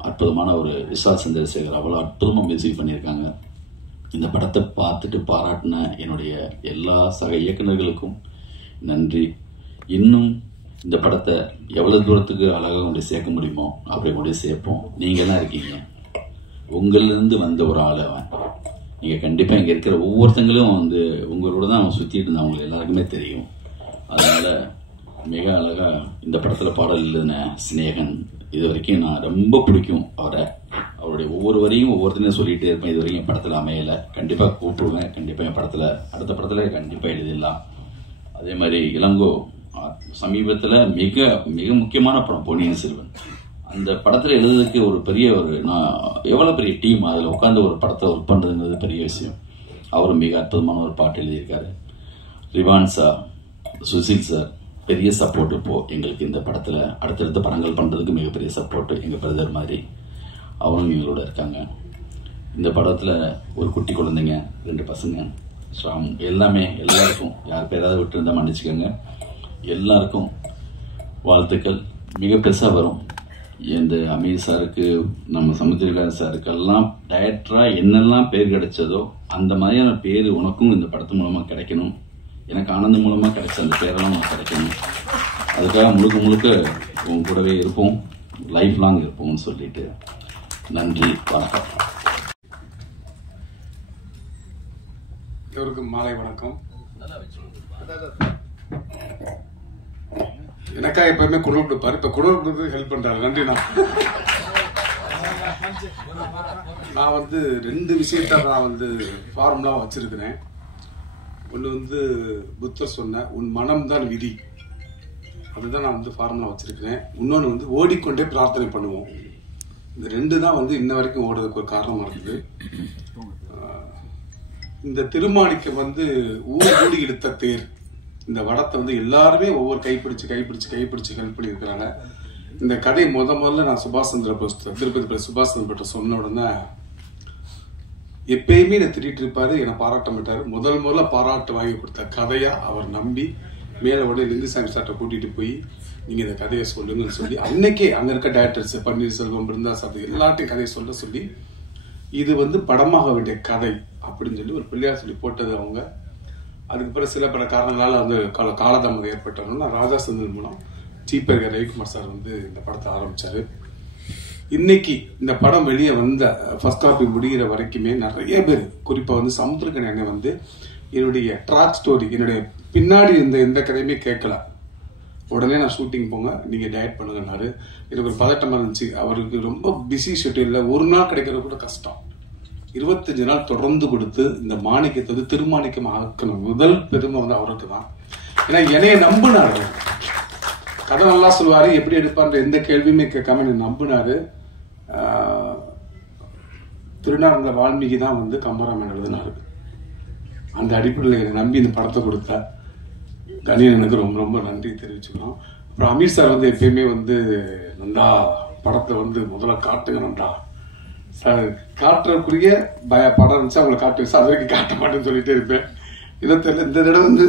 அற்புதமான ஒரு விஷால் சந்திரசேகர் அவ்வளோ அற்புதமாக மியூசிக் பண்ணியிருக்காங்க. இந்த படத்தை பார்த்துட்டு பாராட்டின என்னுடைய எல்லா சக இயக்குநர்களுக்கும் நன்றி. இன்னும் இந்த படத்தை எவ்வளவு தூரத்துக்கு அழகாக கொண்டு சேர்க்க முடியுமோ அப்படி கொண்டு சேர்ப்போம். நீங்கள்லாம் இருக்கீங்க, உங்களிலிருந்து வந்த ஒரு ஆள் அவன். நீங்கள் கண்டிப்பாக இங்கே இருக்கிற ஒவ்வொருத்தங்களும் உங்களோட தான் அவன் சுற்றிட்டு இருந்தான், அவங்களுக்கு எல்லாருக்குமே தெரியும். அதனால் மிக அழகாக இந்த படத்தில் பாடல் எழுதின சிநேகன், இது வரைக்கும் நான் ரொம்ப பிடிக்கும் அவரை. அவருடைய ஒவ்வொரு வரையும் ஒவ்வொருத்தனையும் சொல்லிகிட்டே இருப்பேன். இது வரைக்கும் என் படத்தில் அமையலை, கண்டிப்பாக கூப்பிடுவேன். கண்டிப்பாக என் படத்தில் அடுத்த படத்தில் கண்டிப்பாக எழுதிடலாம். அதே மாதிரி இளங்கோ சமீபத்தில் மிக மிக முக்கியமான படம் பொன்னியின் செல்வன். அந்த படத்தில் எழுதுறதுக்கு நான் எவ்வளோ பெரிய டீம் அதில் உட்காந்து ஒரு படத்தை ஒர்க் பண்ணுறதுங்கிறது பெரிய விஷயம். அவரும் மிக அற்புதமான ஒரு பாட்டு எழுதியிருக்காரு. ரிவான் சார், சுசில் சார் பெரிய சப்போர்ட். இப்போது எங்களுக்கு இந்த படத்தில் அடுத்தடுத்த படங்கள் பண்ணுறதுக்கு மிகப்பெரிய சப்போர்ட். எங்கள் பிரதர் மாதிரி அவரும் எங்களோட இருக்காங்க. இந்த படத்தில் ஒரு குட்டி குழந்தைங்க, 2 பசங்க, ஸ்ராம், எல்லாமே எல்லாருக்கும் யார் பேராவது விட்டு இருந்தால் மன்னிச்சுக்கோங்க. எல்லாருக்கும் வாழ்த்துக்கள். மிக பெருசாக வரும். இந்த அமீர் சாருக்கு, நம்ம சமுத்திரகார் சாருக்கெல்லாம் டைரக்டராக என்னெல்லாம் பேர் கிடைச்சதோ அந்த மாதிரியான பேர் உனக்கும் இந்த படத்து மூலமாக கிடைக்கணும். எனக்கு ஆனந்தம் மூலமாக கிடைச்ச அந்த பேரெல்லாம் உனக்கு கிடைக்கணும். அதுக்காக முழுக்க முழுக்க உன் கூடவே இருப்போம், லைஃப் லாங் இருப்போம்னு சொல்லிட்டு நன்றி, வணக்கம். எல்லோருக்கும் மாலை வணக்கம். எனக்கா எப்பவுமே குரல் கொடுப்பாரு, இப்ப குரல் கொடுத்து ஹெல்ப் பண்றாரு. நன்றி. நான் 2 விஷயத்த நான் ஃபார்முலா வச்சிருக்கிறேன். ஒன்று புத்தர் சொன்ன உன் மனம் தான் விதி, அதுதான் நான் ஃபார்முலா வச்சிருக்கிறேன். இன்னொன்று ஓடிக்கொண்டே பிரார்த்தனை பண்ணுவோம். இந்த 2 தான் இன்ன வரைக்கும் ஓடுறதுக்கு ஒரு காரணமா இருக்குது. இந்த திருமாணிக்க ஊர் ஓடி இழுத்த தேர் இந்த படத்தை வந்து எல்லாருமே ஒவ்வொரு கைப்பிடிச்சு ஹெல்ப் பண்ணியிருக்கிறாங்க. இந்த கதை முதல்ல நான் சுபாஷ் சந்திர போஸ் திருப்பதி சுபாஷ் சந்திர போஸ் சொன்ன உடனே எப்பயுமே என்னை திட்டிட்டு இருப்பாரு, என்னை பாராட்ட மாட்டாரு. முதல்ல பாராட்டு வாங்கி கொடுத்த கதையா அவர் நம்பி மேல உடனே லிங்குசாமி சார்ட்ட கூட்டிட்டு போய் நீங்க இந்த கதையை சொல்லுங்கன்னு சொல்லி அன்னைக்கே அங்க இருக்க டைரக்டர்ஸ் பன்னீர்செல்வம், பிருந்தா சார் எல்லாத்தையும் கதையை சொல்ல சொல்லி இது வந்து படமாக வேண்டிய கதை அப்படின்னு சொல்லி ஒரு பிள்ளையார் சொல்லி போட்டது அவங்க. அதுக்கு பிறகு சில பல காரணங்களால வந்து காலதாமதம் ஏற்பட்டவங்கன்னா ராஜா சந்திரன் மூலம் சீப்பர் ரவிக்குமார் சார் வந்து இந்த படத்தை ஆரம்பிச்சாரு. இன்னைக்கு இந்த படம் வெளியே வந்த ஃபர்ஸ்ட் காப்பி முடிகிற வரைக்குமே நிறைய பேர், குறிப்பா வந்து சமுத்திரக்கணி அண்ணன் வந்து என்னுடைய ட்ராக் ஸ்டோரி, என்னுடைய பின்னாடி இருந்த எந்த கதையுமே கேட்கல. உடனே நான் ஷூட்டிங் போங்க, நீங்க டயட் பண்ணுங்கன்னாரு. எனக்கு ஒரு பதட்டமா இருந்துச்சு. அவருக்கு ரொம்ப பிஸி ஷெட்யூல்ல ஒரு நாள் கிடைக்கிறது கூட கஷ்டம். 25 நாள் தொடர்ந்து கொடுத்து இந்த மாணிக்கத்தை வந்து திருமாணிக்கம் ஆக்கணும். முதல் பெருமை வந்து அவருக்கு தான். ஏன்னா என்னைய நம்பினாரு, கதை நல்லா சொல்லுவாரு, எப்படி எடுப்பான்ற எந்த கேள்வியுமே கேட்காம என்னை நம்பினாரு. திருநார்ந்த வால்மீகி தான் வந்து கம்பராமன் எழுதினாரு. அந்த அடிப்படையில் என்னை நம்பி இந்த படத்தை கொடுத்தா கணியனுக்கு ரொம்ப ரொம்ப நன்றி தெரிவிச்சுக்கணும். அப்புறம் அமீர் சார் வந்து எப்பயுமே வந்து நந்தா படத்தை வந்து முதல்ல காட்டுங்க நந்தா சார், காட்டுறக்குரிய படம் இருந்துச்சு அவங்களை காட்டுங்க சார், அது வரைக்கும் காட்ட மாட்டேன்னு சொல்லிட்டே இருப்பேன். இதை தெரியல, இந்த தடவை வந்து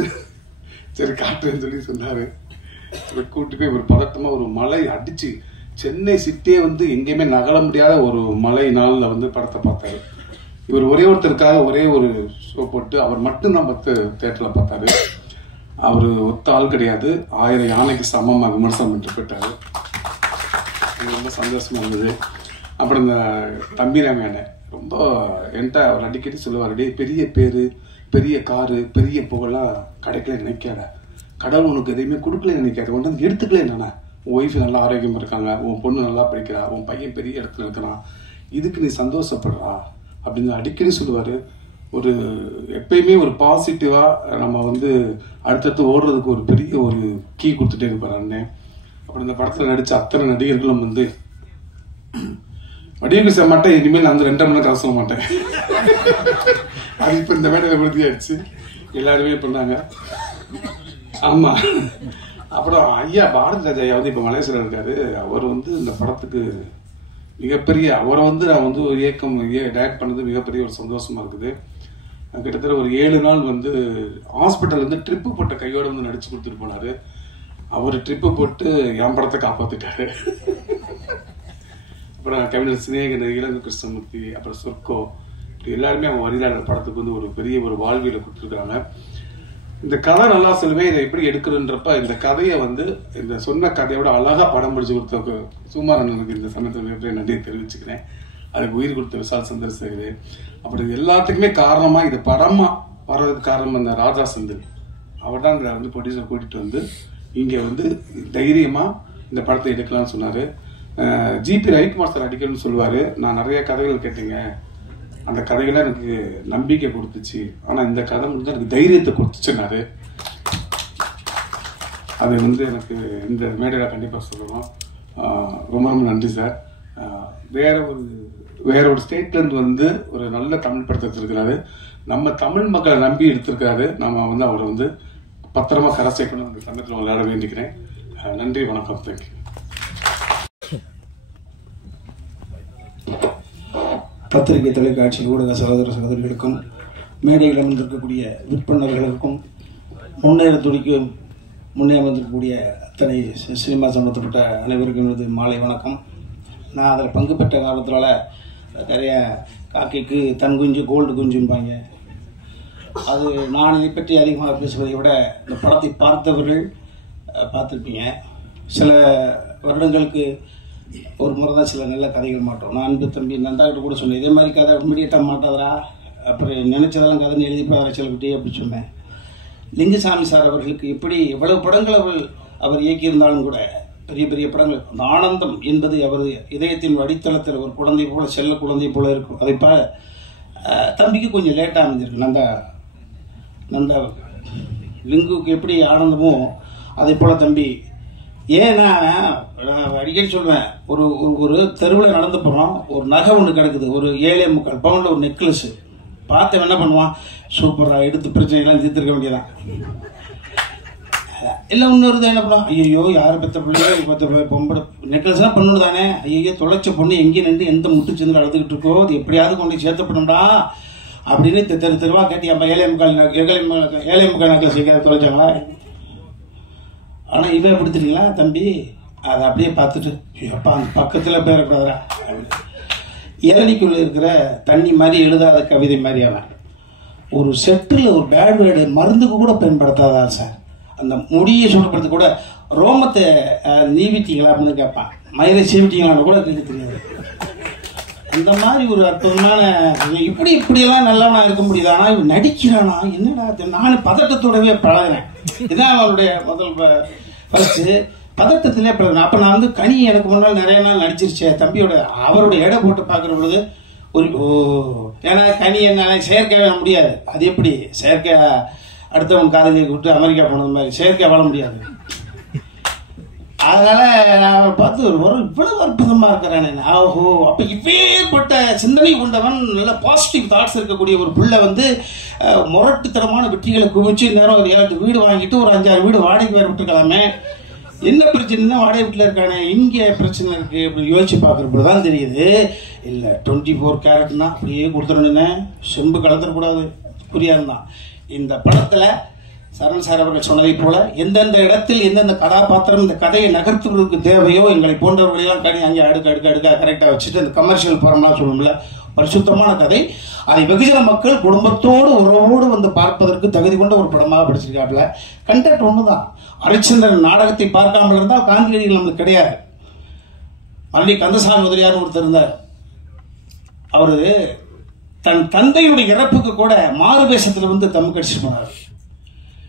சரி காட்டுன்னு சொல்லி சொன்னாரு. கூட்டு போய் ஒரு பதட்டமா ஒரு மழை அடிச்சு சென்னை சிட்டியே வந்து எங்கேயுமே நகர முடியாத ஒரு மழை நாள்ல வந்து படத்தை பார்த்தாரு. இவர் ஒரே ஒருத்தருக்காக ஒரே ஒரு ஷோ போட்டு அவர் மட்டும்தான் 10 தியேட்டர்ல பார்த்தாரு. அவரு ஒத்த ஆள் கிடையாது, 1000 யானைக்கு சமமா விமர்சனம் பண்ணிட்டு போயிட்டாரு. ரொம்ப சந்தோஷமா இருந்தது. அப்புறம் இந்த தம்பிராம அண்ணன் ரொம்ப என்கிட்ட அவர் அடிக்கடி சொல்லுவார், டே பெரிய பேரு பெரிய காரு பெரிய புகழெல்லாம் கிடைக்கல நினைக்காத, கடவுள் உனக்கு எதையுமே கொடுக்கல நினைக்காது, ஒன்று வந்து எடுத்துக்கல என்னன்னா உன் ஒய்ஃப் நல்லா ஆரோக்கியமா இருக்காங்க, உன் பொண்ணு நல்லா படிக்கிறா, உன் பையன் பெரிய இடத்துல இருக்கிறான், இதுக்கு நீ சந்தோஷப்படுறா அப்படின்னு அடிக்கடி சொல்லுவாரு. ஒரு எப்பயுமே ஒரு பாசிட்டிவா நம்ம வந்து அடுத்தடுத்து ஓடுறதுக்கு ஒரு பெரிய ஒரு கீ கொடுத்துட்டே இருப்பார் அண்ணன். அப்புறம் இந்த படத்துல நடிச்ச அத்தனை நடிகர்களும் வந்து வடிவங்கள் செய்ய மாட்டேன், இனிமேல் நான் வந்து 2.5 மணி நேரம் கதை சொல்ல மாட்டேன். அது இப்ப இந்த மேடையில உறுதியாயிடுச்சு, எல்லாருமே பண்ணாங்க. ஆமா. அப்புறம் ஐயா பாரதி ராஜா வந்து இப்ப மலேசியால இருக்காரு. அவர் வந்து இந்த படத்துக்கு மிகப்பெரிய, அவரை வந்து நான் வந்து ஒரு இயக்கம் டைரக்ட் பண்ணது மிகப்பெரிய ஒரு சந்தோஷமா இருக்குது. கிட்டத்தட்ட ஒரு 7 நாள் வந்து ஹாஸ்பிட்டல் வந்து ட்ரிப்பு போட்ட கையோட வந்து நடிச்சு கொடுத்துட்டு போனாரு. அவர் ட்ரிப்பு போட்டு என் படத்தை காப்பாத்திட்டாரு. அப்புறம் கவிஞர் சினேகன், இளங்கு கிருஷ்ணமூர்த்தி, அப்புறம் சொர்க்கோ, எல்லாருமே அவங்க வரிதாளர் படத்துக்கு வந்து ஒரு பெரிய ஒரு வாழ்வியலை கொடுத்துருக்காங்க. இந்த கதை நல்லா சொல்லுவேன், இதை எப்படி எடுக்கிறன்றப்ப இந்த கதையை வந்து இந்த சொன்ன கதையோட அழகா படம் பிடிச்சு கொடுத்த சுமாரனுக்கு இந்த சமயத்தில் மிகப்பெரிய நன்றியை தெரிவிச்சுக்கிறேன். அதுக்கு உயிர் கொடுத்த விசால் சந்திரசேகர். அப்புறம் எல்லாத்துக்குமே காரணமா இது படமா வர்றதுக்கு காரணம் அந்த ராஜா செந்தில். அவர் தான் இந்த வந்து ப்ரொடியூசர் கூட்டிட்டு வந்து இங்க வந்து தைரியமா இந்த படத்தை எடுக்கலாம்னு சொன்னாரு. ஜிபி ரவிக்குமார் சார் அடிக்கணும்னு சொல்லுவாரு, நான் நிறைய கதைகள் கேட்டீங்க, அந்த கதைகள்லாம் எனக்கு நம்பிக்கை கொடுத்துச்சு, ஆனா இந்த கதை வந்து எனக்கு தைரியத்தை கொடுத்துச்சுன்னாரு. அது வந்து எனக்கு இந்த மேடையில கண்டிப்பா சொல்லணும். ரொம்ப ரொம்ப நன்றி சார். வேற ஒரு ஸ்டேட்ல இருந்து வந்து ஒரு நல்ல தமிழ் படத்தை எடுத்திருக்கிறாரு, நம்ம தமிழ் மக்களை நம்பி எடுத்திருக்காரு. நம்ம வந்து அவரை வந்து பத்திரமா கரை சேர்க்கணும் அந்த சமயத்தில் விளையாட வேண்டிக்கிறேன். நன்றி, வணக்கம், தேங்க்யூ. பத்திரிகை, தொலைக்காட்சி, ஊடக சகோதர சகோதரிகளுக்கும் மேடையில் அமர்ந்திருக்கக்கூடிய விற்பனர்களுக்கும் முன்னே அமர்ந்திருக்கக்கூடிய அத்தனை சினிமா சம்பந்தப்பட்ட அனைவருக்கும் எனது மாலை வணக்கம். நான் அதில் பங்கு பெற்ற காலத்தினால நிறைய காக்கைக்கு தன் குஞ்சு கோல்டு குஞ்சும்பாங்க. அது நான் இதை பற்றி அதிகமாக பேசுவதை விட இந்த படத்தை பார்த்தவர்கள் பார்த்துருப்பீங்க. சில வருடங்களுக்கு ஒரு முறை தான் சில நல்ல கதைகள் மாட்டோம். நான் அன்பு தம்பி நந்தாக்கிட்ட கூட சொன்னேன், இதே மாதிரி கதை இம்மிடியட்டாக மாட்டாதரா, அப்புறம் நினைச்சதெல்லாம் கதைன்னு எழுதிப்பாதரா செலவிட்டே அப்படி சொன்னேன். லிங்குசாமி சார் அவர்களுக்கு எப்படி எவ்வளவு படங்கள் அவர் இயக்கியிருந்தாலும் கூட பெரிய பெரிய படங்கள், அந்த ஆனந்தம் என்பது அவரது இதயத்தின் அடித்தளத்தில் ஒரு குழந்தை போல, செல்ல குழந்தை போல இருக்கும். அதை தம்பிக்கு கொஞ்சம் லேட்டாக அமைஞ்சிருக்கு. நந்தா லிங்குக்கு எப்படி ஆனந்தமோ அதே போல தம்பி. ஏன்னா நான் அடிக்கடி சொல்வேன், ஒரு தெருவில் நடந்து போகிறோம், ஒரு நகை ஒன்று கிடக்குது, ஒரு 7.25 பவுண்டில் ஒரு நெக்லஸ். பார்த்து என்ன பண்ணுவான், சூப்பராக எடுத்து பிரச்சனைலாம் தீர்த்துருக்க வேண்டியதான். இல்லை இன்னொரு என்ன பண்ணோம், ஐயோ யார் பெற்ற பிள்ளையோ பத்த பொம்பளை நெக்லஸ்லாம் பொண்ணு தானே, ஐயோ தொலைச்ச பொண்ணு எங்கே நின்று எந்த முட்டு சேர்ந்து அழுதுகிட்டு இருக்கோ, அது எப்படியாவது கொண்டு சேர்த்தப்படணும்டா அப்படின்னு தெருவா கேட்டி அப்போ ஏழை முக்கால் நெக்லஸ் எங்கேயாவது தொலைச்சாங்களா? ஆனால் இவன் எப்படி தெரியுங்களா தம்பி, அதை அப்படியே பார்த்துட்டு அப்பா அந்த பக்கத்தில் போயிடக்கூடாதா, ஏரணிக்குள்ளே இருக்கிற தண்ணி மாதிரி எழுதாத கவிதை மாதிரி அவன் ஒரு செட்டில் ஒரு பேட் வேர்டு மருந்துக்கு கூட பயன்படுத்தாதா சார், அந்த முடியை சுடுப்படுத்த கூட ரோமத்தை நீவிட்டீங்களா அப்படின்னு கேட்பான், மயிரை சீவிட்டீங்களான்னு கூட கேட்க தெரியாது. அந்த மாதிரி ஒரு அற்புதமான இப்படியெல்லாம் நல்லவனா இருக்க முடியுது. ஆனால் இவன் நடிக்கிறானா என்னடா, நான் பதட்டத்தோடவே பழகிறேன். இதுதான் அவனுடைய முதல் ஃபர்ஸ்ட் பதட்டத்திலே பழகிறேன். அப்போ நான் வந்து கனி எனக்கு முன்னால் நிறைய நாள் நடிச்சிருச்சேன் தம்பியோட, அவருடைய எடை போட்டு பார்க்குற பொழுது ஒரு ஏன்னா கனி என்னால செயற்கையாக முடியாது, அது எப்படி செயற்கை அடுத்தவன் காதலியை விட்டு அமெரிக்கா போனது மாதிரி செயற்கை வாழ முடியாது. அதனால நான் பார்த்து இவ்வளவு அற்புதமா இருக்கிறானே, ஓஹோ அப்ப இப்பேற்பட்ட சிந்தனை கொண்டவன், நல்ல பாசிட்டிவ் தாட்ஸ் இருக்கக்கூடிய ஒரு பிள்ளை வந்து முரட்டுத்தனமான வெற்றிகளை குவிச்சு நேரம் ஒரு 7 வீடு வாங்கிட்டு ஒரு 5-6 வீடு வாடகைக்கு வேற விட்டுருக்கலாமே, என்ன பிரச்சனைனா வாடகை வீட்டில் இருக்கானே இங்கே பிரச்சனை இருக்கு அப்படி யோசிச்சு பார்க்குறப்ப தான் தெரியுது. இல்லை 24 கேரட்னா அப்படியே கொடுத்துடணுன்னு செம்பு கலந்துடக்கூடாது புரியாதுதான். இந்த படத்தில் சரண் சார் அவர்கள் சொன்னதை போல எந்தெந்த இடத்தில் எந்தெந்த கதாபாத்திரம் இந்த கதையை நகர்த்துவதற்கு தேவையோ எங்களை போன்றவர்களெல்லாம் கனி அங்கே அடுக்க கரெக்டாக வச்சுட்டு இந்த கமர்ஷியல் படம்லாம் சொல்லணும்ல, பரிசுத்தமான கதை, அதை வெகுஜன மக்கள் குடும்பத்தோடு உறவோடு வந்து பார்ப்பதற்கு தகுதி கொண்ட ஒரு படமாக படிச்சிருக்காப்புல. கண்டென்ட் ஒண்ணுதான். ஹரிச்சந்திரன் நாடகத்தை பார்க்காமல் இருந்தால் காந்தியடிகள் நம்மளுக்கு கிடையாது. மல்லி கந்தசாமி முதலியார் ஒருத்தர் இருந்தார். அவரு தன் தந்தையுடைய இறப்புக்கு கூட மாறுவேஷத்துல வந்து தம்மு கடிச்சிட்டு போனார்.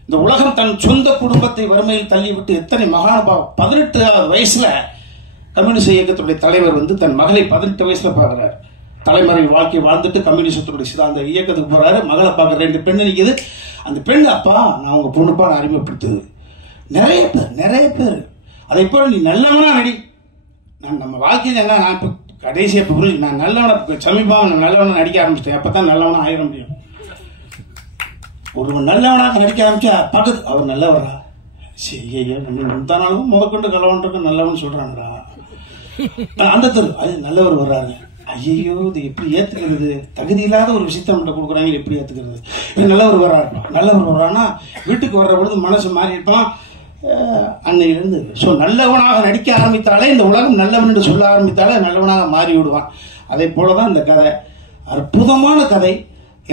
இந்த உலகம் தன் சொந்த குடும்பத்தை வறுமையில் தள்ளிவிட்டு எத்தனை மகானுபாவம் 18 வயசுல கம்யூனிஸ்ட் இயக்கத்துடைய தலைவர் வந்து தன் மகளை 18 வயசுல பாக்குறாரு. தலைமறை வாழ்க்கை வாழ்ந்துட்டு கம்யூனிஸ்டத்துடைய சிதாந்த இயக்கத்துக்கு போறாரு. மகளை பார்க்குற 2 பெண்ணு நிற்குது. அந்த பெண் அப்பா நான் உங்க பொண்ணுப்பா நான் அறிமுகப்படுத்துது. நிறைய பேர் அதை போல நீ நல்லவனா நடி, நான் நம்ம வாழ்க்கையில் என்ன நான் இப்போ கடைசி இப்போ புரிஞ்சு நான் நல்லவனை சமீபமாக நான் நல்லவனை நடிக்க ஆரம்பிச்சிட்டேன். அப்பதான் நல்லவனா ஆயிட முடியும். ஒருவன் நல்லவனாக நடிக்க ஆரம்பிச்சா பக்கத்து அவர் நல்லவரா சரி முந்தானாலும் முதற்கொண்டு கலவன்றது நல்லவன் சொல்றாங்கடா அந்த தெரு அது நல்லவர் வர்றாரு. ஐயோ இது எப்படி ஏத்துக்கிறது, தகுதி இல்லாத ஒரு விஷயத்த நம்மகிட்ட கொடுக்குறாங்க எப்படி ஏத்துக்கிறது. நல்லவர் வர்றான்னா வீட்டுக்கு வர்ற பொழுது மனசு மாறி இருப்பான் அன்னையிலிருந்து. ஸோ நல்லவனாக நடிக்க ஆரம்பித்தாலே இந்த உலகம் நல்லவன் என்று சொல்ல ஆரம்பித்தாலே நல்லவனாக மாறி விடுவான். அதே போலதான் இந்த கதை அற்புதமான கதை.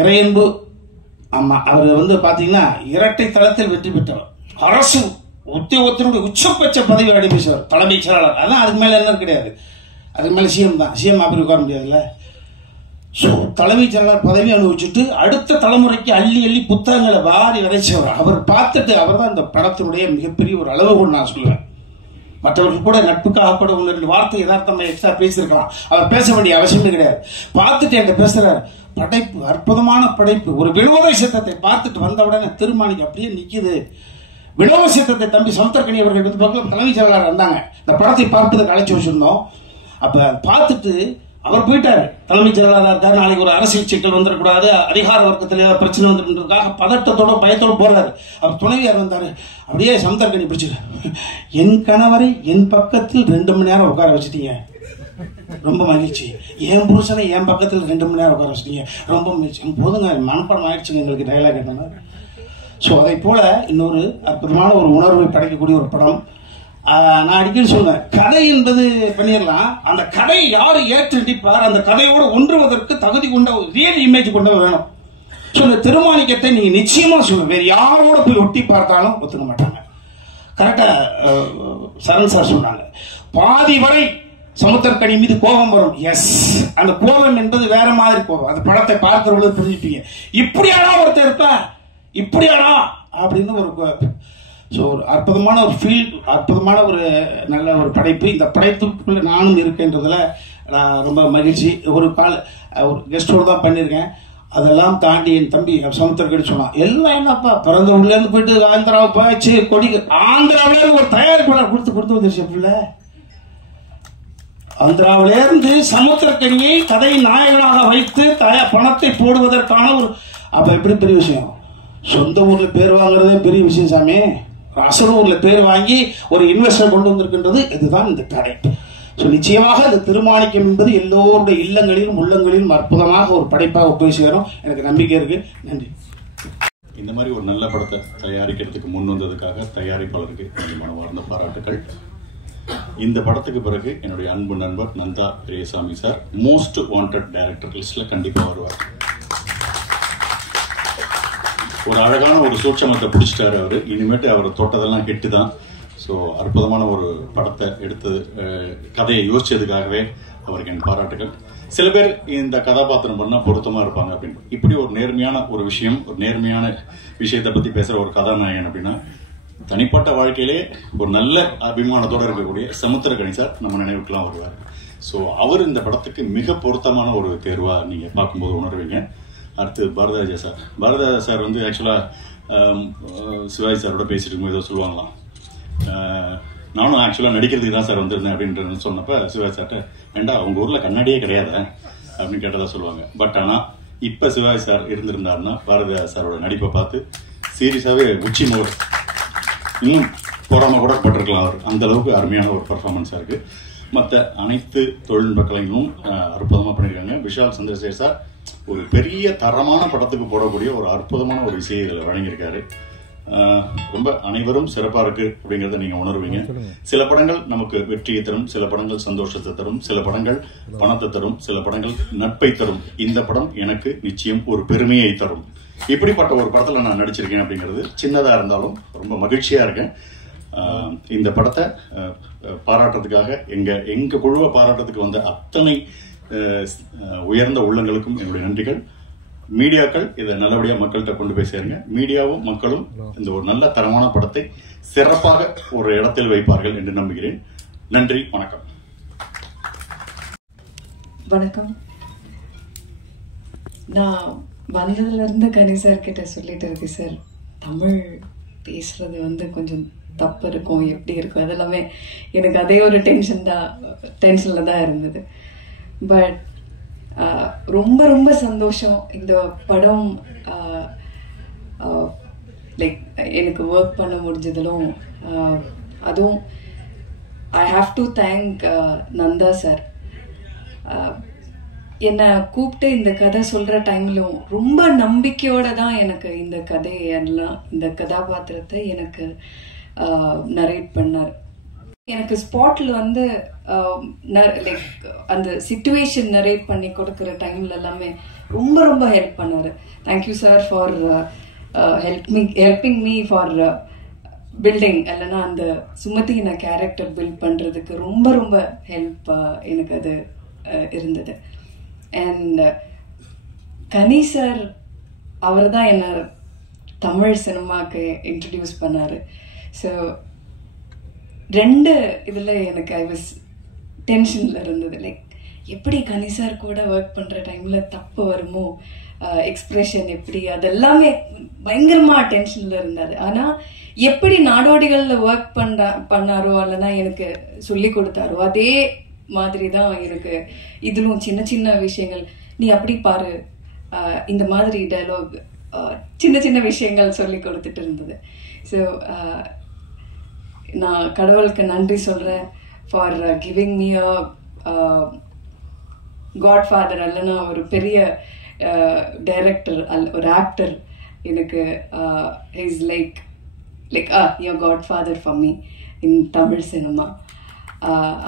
இறையன்பு ஆமா அவர் வந்து பாத்தீங்கன்னா இரட்டை தளத்தில் வெற்றி பெற்றவர். அரசு உத்தியோகத்தினுடைய உச்சபட்ச பதவி அடிப்பேசுவார், தலைமைச் செயலாளர். அதான் அதுக்கு மேல என்ன கிடையாது, அதுக்கு மேல சிஎம் தான். சிஎம் அப்படி உட்கார முடியாதுல்ல. ஸோ தலைமைச் செயலாளர் பதவி அனுபவிச்சுட்டு அடுத்த தலைமுறைக்கு அள்ளி அள்ளி புத்தகங்களை வாரி விதைச்சவர். அவர் பார்த்துட்டு அவர் தான் இந்த படத்தினுடைய மிகப்பெரிய ஒரு அளவுகோல் நான் சொல்லுவேன். மற்றவர்கள் கூட நட்புக்காக கூட 1-2 வார்த்தை யதார்த்தமாக எக்ஸ்ட்ரா பேசியிருக்கலாம், அவர் பேச வேண்டிய அவசியமே கிடையாது. பார்த்துட்டு என்கிட்ட பேசுறாரு, படைப்பு அற்புதமான படைப்பு. ஒரு வினோத சித்தத்தை பார்த்துட்டு வந்த உடனே திருமாணிக்கு அப்படியே நிக்குது. வினோத சித்தத்தை தம்பி சமுத்திரக்கனி அவர்கள் பக்கம் தலைமைச் செயலாளர் வந்தாங்க. இந்த படத்தை பார்ப்பதற்கு அழைச்சி வச்சிருந்தோம். அப்ப பார்த்துட்டு அவர் போயிட்டாரு. தலைமைச் செயலாளர் இருக்காரு, நாளைக்கு ஒரு அரசியல் சிக்கல் வந்துடக்கூடாது, அதிகார வர்க்கத்துல பிரச்சனை வந்துருக்காக பதட்டத்தோட பயத்தோட போறாரு. அவர் துணைவியார் வந்தாரு, அப்படியே சமுத்திரக்கனி பிடிச்சிரு, என் கணவரை என் பக்கத்தில் 2 மணி நேரம் உட்கார வச்சுட்டீங்க, ரொம்ப மகிழ்ச்சி. என் புருஷனை என் பக்கத்தில் 2 மணி நேரம் உட்கார வச்சுட்டீங்க, ரொம்ப மகிழ்ச்சி. போதுங்க மனப்படம் ஆயிடுச்சுங்க எங்களுக்கு டைலாக் கேட்டோம்னா. ஸோ அதை போல இன்னொரு அற்புதமான ஒரு உணர்வை படைக்கக்கூடிய ஒரு படம். நான் அடிக்கடி சொல்றேன், கதை என்பது பண்ணிடலாம், அந்த கதை யாரு ஏற்று நடிப்பார், அந்த கதையோடு ஒன்றுவதற்கு தகுதி கொண்ட ரியல் இமேஜ் கொண்டவர் வேணும். ஸோ இந்த திருமாணிக்கத்தை நீங்க நிச்சயமா சொல்லுங்க, வேறு யாரோட போய் ஒட்டி பார்த்தாலும் ஒத்துக்க மாட்டாங்க. கரெக்டா சரண் சார் சொன்னாங்க, பாதி வரை சமுத்திரக்கனி மீது கோபம் வரும். எஸ், அந்த கோபம் என்பது வேற மாதிரி கோபம். அந்த படத்தை பார்க்கிறவங்க புரிஞ்சுப்பீங்க. இப்படியாடா ஒருத்தர் இருப்ப, இப்படியாடா அப்படின்னு ஒரு ஸோ ஒரு அற்புதமான ஒரு ஃபீல், அற்புதமான ஒரு நல்ல ஒரு படைப்பு. இந்த படைப்புக்குள்ள நானும் இருக்கேன்றதுல நான் ரொம்ப மகிழ்ச்சி. ஒரு கெஸ்டோடு தான் பண்ணியிருக்கேன். அதெல்லாம் தாண்டி என் தம்பி சமுத்திரக்கடி சொன்னான், எல்லாம் என்னப்பா பிறந்த ஊர்ல இருந்து போயிட்டு ஆந்திராவை போயிடுச்சு, கொடி ஆந்திராவில ஒரு தயாரிப்பாளர் கொடுத்து வந்துருச்சு. அப்படில ஆந்திராவிலிருந்து சமுத்திரக்கனியை கதை நாயகனாக வைத்து பணத்தை போடுவதற்கான ஒரு அப்ப எப்படி பெரிய விஷயம். சொந்த ஊர்ல பேர் வாங்குறதே பெரிய விஷயம் சாமி, அசனூர்ல பேர் வாங்கி ஒரு இன்வெஸ்டர் கொண்டு வந்திருக்கின்றது. இதுதான் இந்த கதை. ஸோ நிச்சயமாக இந்த திருமாணிக்கம் என்பது எல்லோருடைய இல்லங்களிலும் உள்ளங்களிலும் அற்புதமாக ஒரு படைப்பாக போய் சேரும். எனக்கு நம்பிக்கை இருக்கு. நன்றி. இந்த மாதிரி ஒரு நல்ல படத்தை தயாரிக்கிறதுக்கு முன் வந்ததுக்காக தயாரிப்பாளருக்கு என்னுடைய மனமார்ந்த பாராட்டுகள். இந்த படத்துக்கு பிறகு என்னுடைய அன்பு நண்பர் Nanda Periyasamy sir most wanted director லிஸ்ட்ல கண்டிப்பா வருவார். ஒரு அழகான ஒரு சூட்சமத்தை பிடிச்சிட்டாரு அவரு. இனிமேட்டு அவர் தொட்டதெல்லாம் ஹிட்டு தான். ஸோ அற்புதமான ஒரு படத்தை எடுத்து கதையை யோசிச்சதுக்காகவே அவருக்கு என் பாராட்டுகள். சில பேர் இந்த கதாபாத்திரம் பண்ணா பொருத்தமா இருப்பாங்க அப்படின்னு. இப்படி ஒரு நேர்மையான ஒரு விஷயம், ஒரு நேர்மையான விஷயத்தை பத்தி பேசுற ஒரு கதாநாயகன் அப்படின்னா தனிப்பட்ட வாழ்க்கையிலே ஒரு நல்ல அபிமானத்தோட இருக்கக்கூடிய சமுத்திரக்கனி சார் நம்ம நினைவுக்கெல்லாம் வருவார். ஸோ அவர் இந்த படத்துக்கு மிக பொருத்தமான ஒரு தேர்வா நீங்க பார்க்கும்போது உணர்வீங்க. அடுத்து பாரதிராஜா சார். பாரதிராஜா சார் வந்து ஆக்சுவலா சிவாஜி சாரோட பேசிட்டு இருக்கும்போது ஏதோ சொல்லுவாங்களாம், நானும் ஆக்சுவலா நடிக்கிறதுக்கு தான் சார் வந்திருந்தேன் அப்படின்றது சொன்னப்ப சிவாஜி சார்ட்ட, ஏண்டா உங்க ஊர்ல கண்ணாடியே கிடையாது அப்படின்னு கேட்டதா சொல்லுவாங்க. பட் ஆனா இப்ப சிவாஜி சார் இருந்திருந்தாருன்னா பாரதிராஜா சாரோட நடிப்பை பார்த்து சீரியஸாவே உச்சி மோர் இன்னும் போராம கூட பட்டிருக்கலாம். அவர் அந்த அளவுக்கு அருமையான ஒரு பர்ஃபார்மன்ஸா இருக்கு. மற்ற அனைத்து தொழில்நுட்ப கலைஞரும் அற்புதமா பண்ணியிருக்காங்க. விஷால் சந்திரசேகர் சார் ஒரு பெரிய தரமான படத்துக்கு போடக்கூடிய ஒரு அற்புதமான ஒரு இசையை இதில் வழங்கியிருக்காரு. ரொம்ப அனைவரும் சிறப்பா இருக்கு அப்படிங்கறத நீங்க உணர்வீங்க. சில படங்கள் நமக்கு வெற்றியை தரும், சில படங்கள் சந்தோஷத்தை தரும், சில படங்கள் பணத்தை தரும், சில படங்கள் நட்பை தரும். இந்த படம் எனக்கு நிச்சயம் ஒரு பெருமையை தரும். இப்படிப்பட்ட ஒரு படத்துல நான் நடிச்சிருக்கேன் அப்படிங்கிறது சின்னதா இருந்தாலும் ரொம்ப மகிழ்ச்சியா இருக்கேன். இந்த படத்தை பாராட்டுறதுக்காக எங்க குழுவை பாராட்டுறதுக்கு வந்த அத்தனை உயர்ந்த உள்ளங்களுக்கும் என்னுடைய நன்றிகள். மீடியாக்கள் இதை நல்லபடியா மக்கள்கிட்ட கொண்டு போய் சேருங்க. மீடியாவும் மக்களும் இந்த ஒரு நல்ல தரமான படத்தை சிறப்பாக ஒரு இடத்தில் வைப்பார்கள் என்று நம்புகிறேன். நன்றி, வணக்கம். வணக்கம். நான் வந்ததுல இருந்து கனி சார் கிட்ட சொல்லிட்டு இருக்கு, சார் தமிழ் பேசுறது வந்து கொஞ்சம் தப்பு இருக்கும், எப்படி இருக்கும், அதெல்லாமே எனக்கு அதே ஒரு டென்ஷன்ல தான் இருந்தது. பட் ரொம்ப ரொம்ப சந்தோஷம். இந்த படம் லைக் எனக்கு ஒர்க் பண்ண முடிஞ்சதிலும், அதுவும் I have to thank Nanda sir. என்னை கூப்பிட்டு இந்த கதை சொல்கிற டைம்லும் ரொம்ப நம்பிக்கையோட தான் எனக்கு இந்த கதையெல்லாம், இந்த கதாபாத்திரத்தை எனக்கு நரேட் பண்ணார். எனக்கு ஸ்பாட்டில் வந்து லைக் அந்த சிச்சுவேஷன் நரேட் பண்ணி கொடுக்குற டைம்ல எல்லாமே ரொம்ப ரொம்ப ஹெல்ப் பண்ணார். Thank you sir for helping me for building. இல்லைன்னா அந்த சுமதியின கேரக்டர் பில்ட் பண்ணுறதுக்கு ரொம்ப ரொம்ப ஹெல்ப் எனக்கு அது இருந்தது. அண்ட் கனி சார் அவர் தான் என்னை தமிழ் சினிமாவுக்கு இன்ட்ரடியூஸ் பண்ணார். ஸோ ரெண்டு இதில் எனக்கு ஐ வாஸ் டென்ஷனில் இருந்தது. லைக் எப்படி கனி சார் கூட ஒர்க் பண்ணுற டைமில் தப்பு வருமோ, எக்ஸ்பிரஷன் எப்படி, அதெல்லாமே பயங்கரமாக டென்ஷனில் இருந்தது. ஆனால் எப்படி நாடோடிகளில் ஒர்க் பண்ணாரோ இல்லைன்னா எனக்கு சொல்லி கொடுத்தாரோ அதே மாதிரி தான் எனக்கு இதிலும் சின்ன சின்ன விஷயங்கள், நீ அப்படி பாரு, இந்த மாதிரி டயலாக், சின்ன சின்ன விஷயங்கள் சொல்லி கொடுத்துட்டு இருந்தது. ஸோ நான் கடவுளுக்கு நன்றி சொல்கிறேன் for giving me a Godfather. இல்லைன்னா ஒரு பெரிய டைரக்டர், ஒரு ஆக்டர் எனக்கு is like your Godfather for me in Tamil cinema.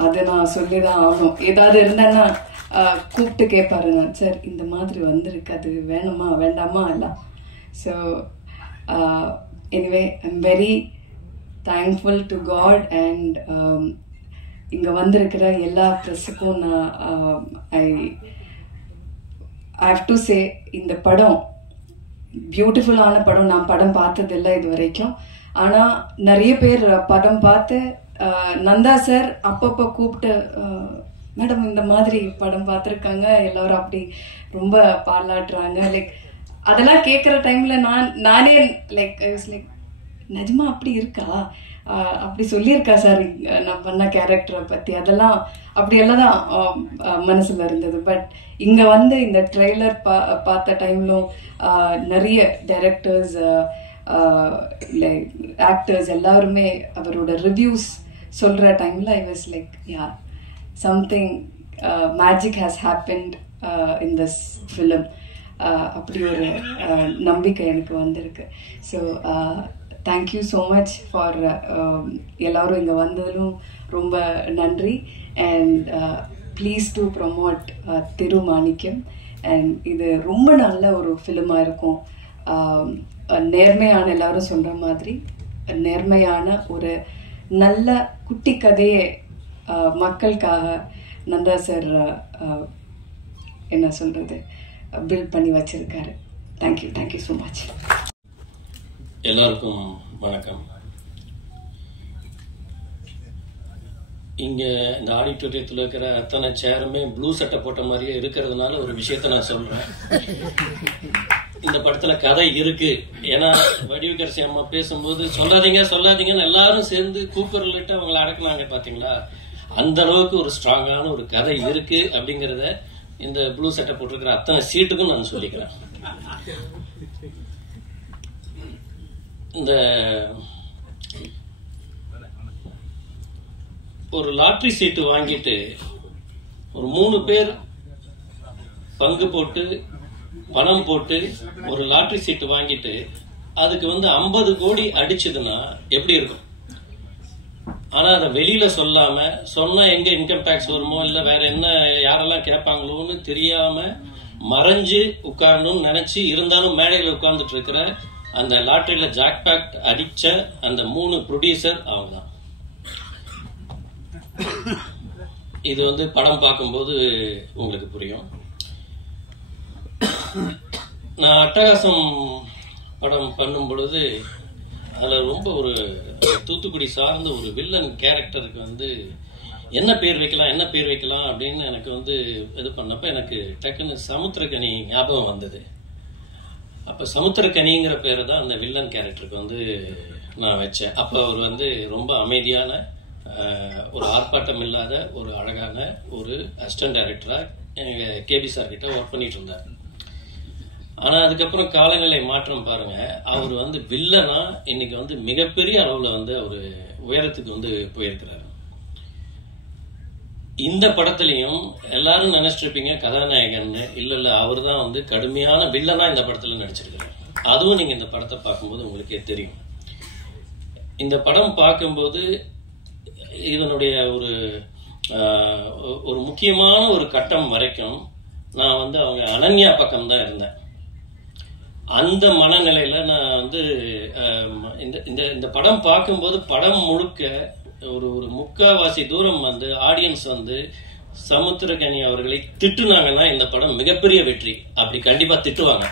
அதை நான் சொல்லி தான் ஆகணும். ஏதாவது இருந்தேன்னா கூப்பிட்டு கேட்பாரு, நான் சார் இந்த மாதிரி வந்திருக்கு, அது வேணுமா வேண்டாமா எல்லாம். So anyway I'm very thankful to God and இங்கே வந்திருக்கிற எல்லா ப்ரெஸ்ஸுக்கும் நான் ஐ ஹாவ் டு சே, இந்த படம் பியூட்டிஃபுல்லான படம். நான் படம் பார்த்ததில்லை இது வரைக்கும். ஆனால் நிறைய பேர் படம் பார்த்து நந்தா சார் அப்பப்போ கூப்பிட்டு, மேடம் இந்த மாதிரி படம் பார்த்துருக்காங்க, எல்லாரும் அப்படி ரொம்ப பாராட்டுறாங்க. லைக் அதெல்லாம் கேட்குற டைமில் நானே லைக் நிஜமா அப்படி இருக்கா, அப்படி சொல்லியிருக்கா சார் நான் பண்ண கேரக்டரை பற்றி, அதெல்லாம் அப்படியெல்லாம் தான் மனசில் இருந்தது. பட் இங்கே வந்து இந்த ட்ரெய்லர் பார்த்த டைம்லும் நிறைய டைரக்டர்ஸ் லைக் ஆக்டர்ஸ் எல்லாருமே அவரோட ரிவ்யூஸ் சொல்ற டைம்ல I was like yeah something magic has happened in this film. அப்படி ஒரு நம்பிக்கை எனக்கு வந்திருக்கு. So thank you so much for எல்லாரும் இங்கே வந்ததிலும் ரொம்ப நன்றி. And please to promote Thirumanickam. And இது ரொம்ப நல்ல ஒரு ஃபிலிமாக இருக்கும். நேர்மையான, எல்லாரும் சொல்கிற மாதிரி நேர்மையான ஒரு நல்ல குட்டி கதையை மக்களுக்காக நந்தா சார் என்ன சொல்கிறது பில்ட் பண்ணி வச்சிருக்காரு. Thank you so much. எல்லாருக்கும் வணக்கம். இங்கே இந்த ஆடிட்டோரியத்தில் இருக்கிற அத்தனை சேருமே ப்ளூ சட்டை போட்ட மாதிரியே இருக்கிறதுனால ஒரு விஷயத்த நான் சொல்கிறேன். இந்த படத்தில் கதை இருக்கு. ஏன்னா வடிவுக்கரசி அம்மா பேசும்போது சொல்லாதீங்கன்னு எல்லாரும் சேர்ந்து கூப்பிடலிட்டு அவங்கள அடக்குனாங்க பார்த்தீங்களா. அந்த அளவுக்கு ஒரு ஸ்ட்ராங்கான ஒரு கதை இருக்கு அப்படிங்கிறத இந்த ப்ளூ சட்டை போட்டிருக்கிற அத்தனை சீட்டுக்கும் நான் சொல்லிக்கிறேன். இந்த ஒரு லாட்டரி சீட்டு வாங்கிட்டு ஒரு 3 பேர் பங்கு போட்டு பணம் போட்டு ஒரு லாட்டரி சீட்டு வாங்கிட்டு அதுக்கு 50 கோடி அடிச்சதுன்னா எப்படி இருக்கும்? ஆனா அதை வெளியில சொல்லாம, சொன்னா எங்க இன்கம் டாக்ஸ் வருமோ இல்ல வேற என்ன யாரெல்லாம் கேட்பாங்களோன்னு தெரியாம மறைஞ்சு உட்காரணும்னு நினைச்சு இருந்தாலும் மேடையில உட்கார்ந்துட்டு இருக்கிற அந்த லாட்டரியில ஜாக்பாக்ட் அடிச்ச அந்த 3 ப்ரொடியூசர் அவங்க தான். இது படம் பார்க்கும்போது உங்களுக்கு புரியும். நான் அட்டகாசம் படம் பண்ணும் பொழுது அதுல ரொம்ப ஒரு தூத்துக்குடி சார்ந்த ஒரு வில்லன் கேரக்டருக்கு என்ன பேர் வைக்கலாம் அப்படின்னு எனக்கு இது பண்ணப்ப எனக்கு டக்குன்னு சமுத்திரக்கனி ஞாபகம் வந்தது. அப்ப சமுத்திரக்கனிங்கிற பேரு தான் அந்த வில்லன் கேரக்டருக்கு நான் வச்சேன். அப்ப அவர் ரொம்ப அமைதியான ஒரு ஆர்ப்பாட்டம் இல்லாத ஒரு அழகான ஒரு அசிஸ்டன்ட் டைரக்டரா எங்க கேபி சார் கிட்ட ஒர்க் பண்ணிட்டு இருந்தார். ஆனா அதுக்கப்புறம் காலநிலை மாற்றம் பாருங்க, அவர் வில்லனா இன்னைக்கு மிகப்பெரிய அளவுல அவரு உயரத்துக்கு போயிருக்கிறாரு. இந்த படத்திலையும் எல்லாரும் நினைச்சிட்டு இருப்பீங்க கதாநாயகன் இல்ல அவர் தான் கடுமையான வில்லனா இந்த படத்துல நடிச்சிருக்கிறார். அதுவும் நீங்க இந்த படத்தை பார்க்கும்போது உங்களுக்கே தெரியும். இந்த படம் பார்க்கும்போது இதனுடைய ஒரு முக்கியமான ஒரு கட்டம் வரைக்கும் நான் அவங்க அனன்யா பக்கம் தான் இருந்தேன். அந்த மனநிலையில நான் இந்த படம் பார்க்கும்போது படம் முழுக்க ஒரு முக்காவாசி தூரம் ஆடியன்ஸ் சமுத்திரக்கனி அவர்களை திட்டுனாங்கன்னா இந்த படம் மிகப்பெரிய வெற்றி. அப்படி கண்டிப்பா திட்டுவாங்க.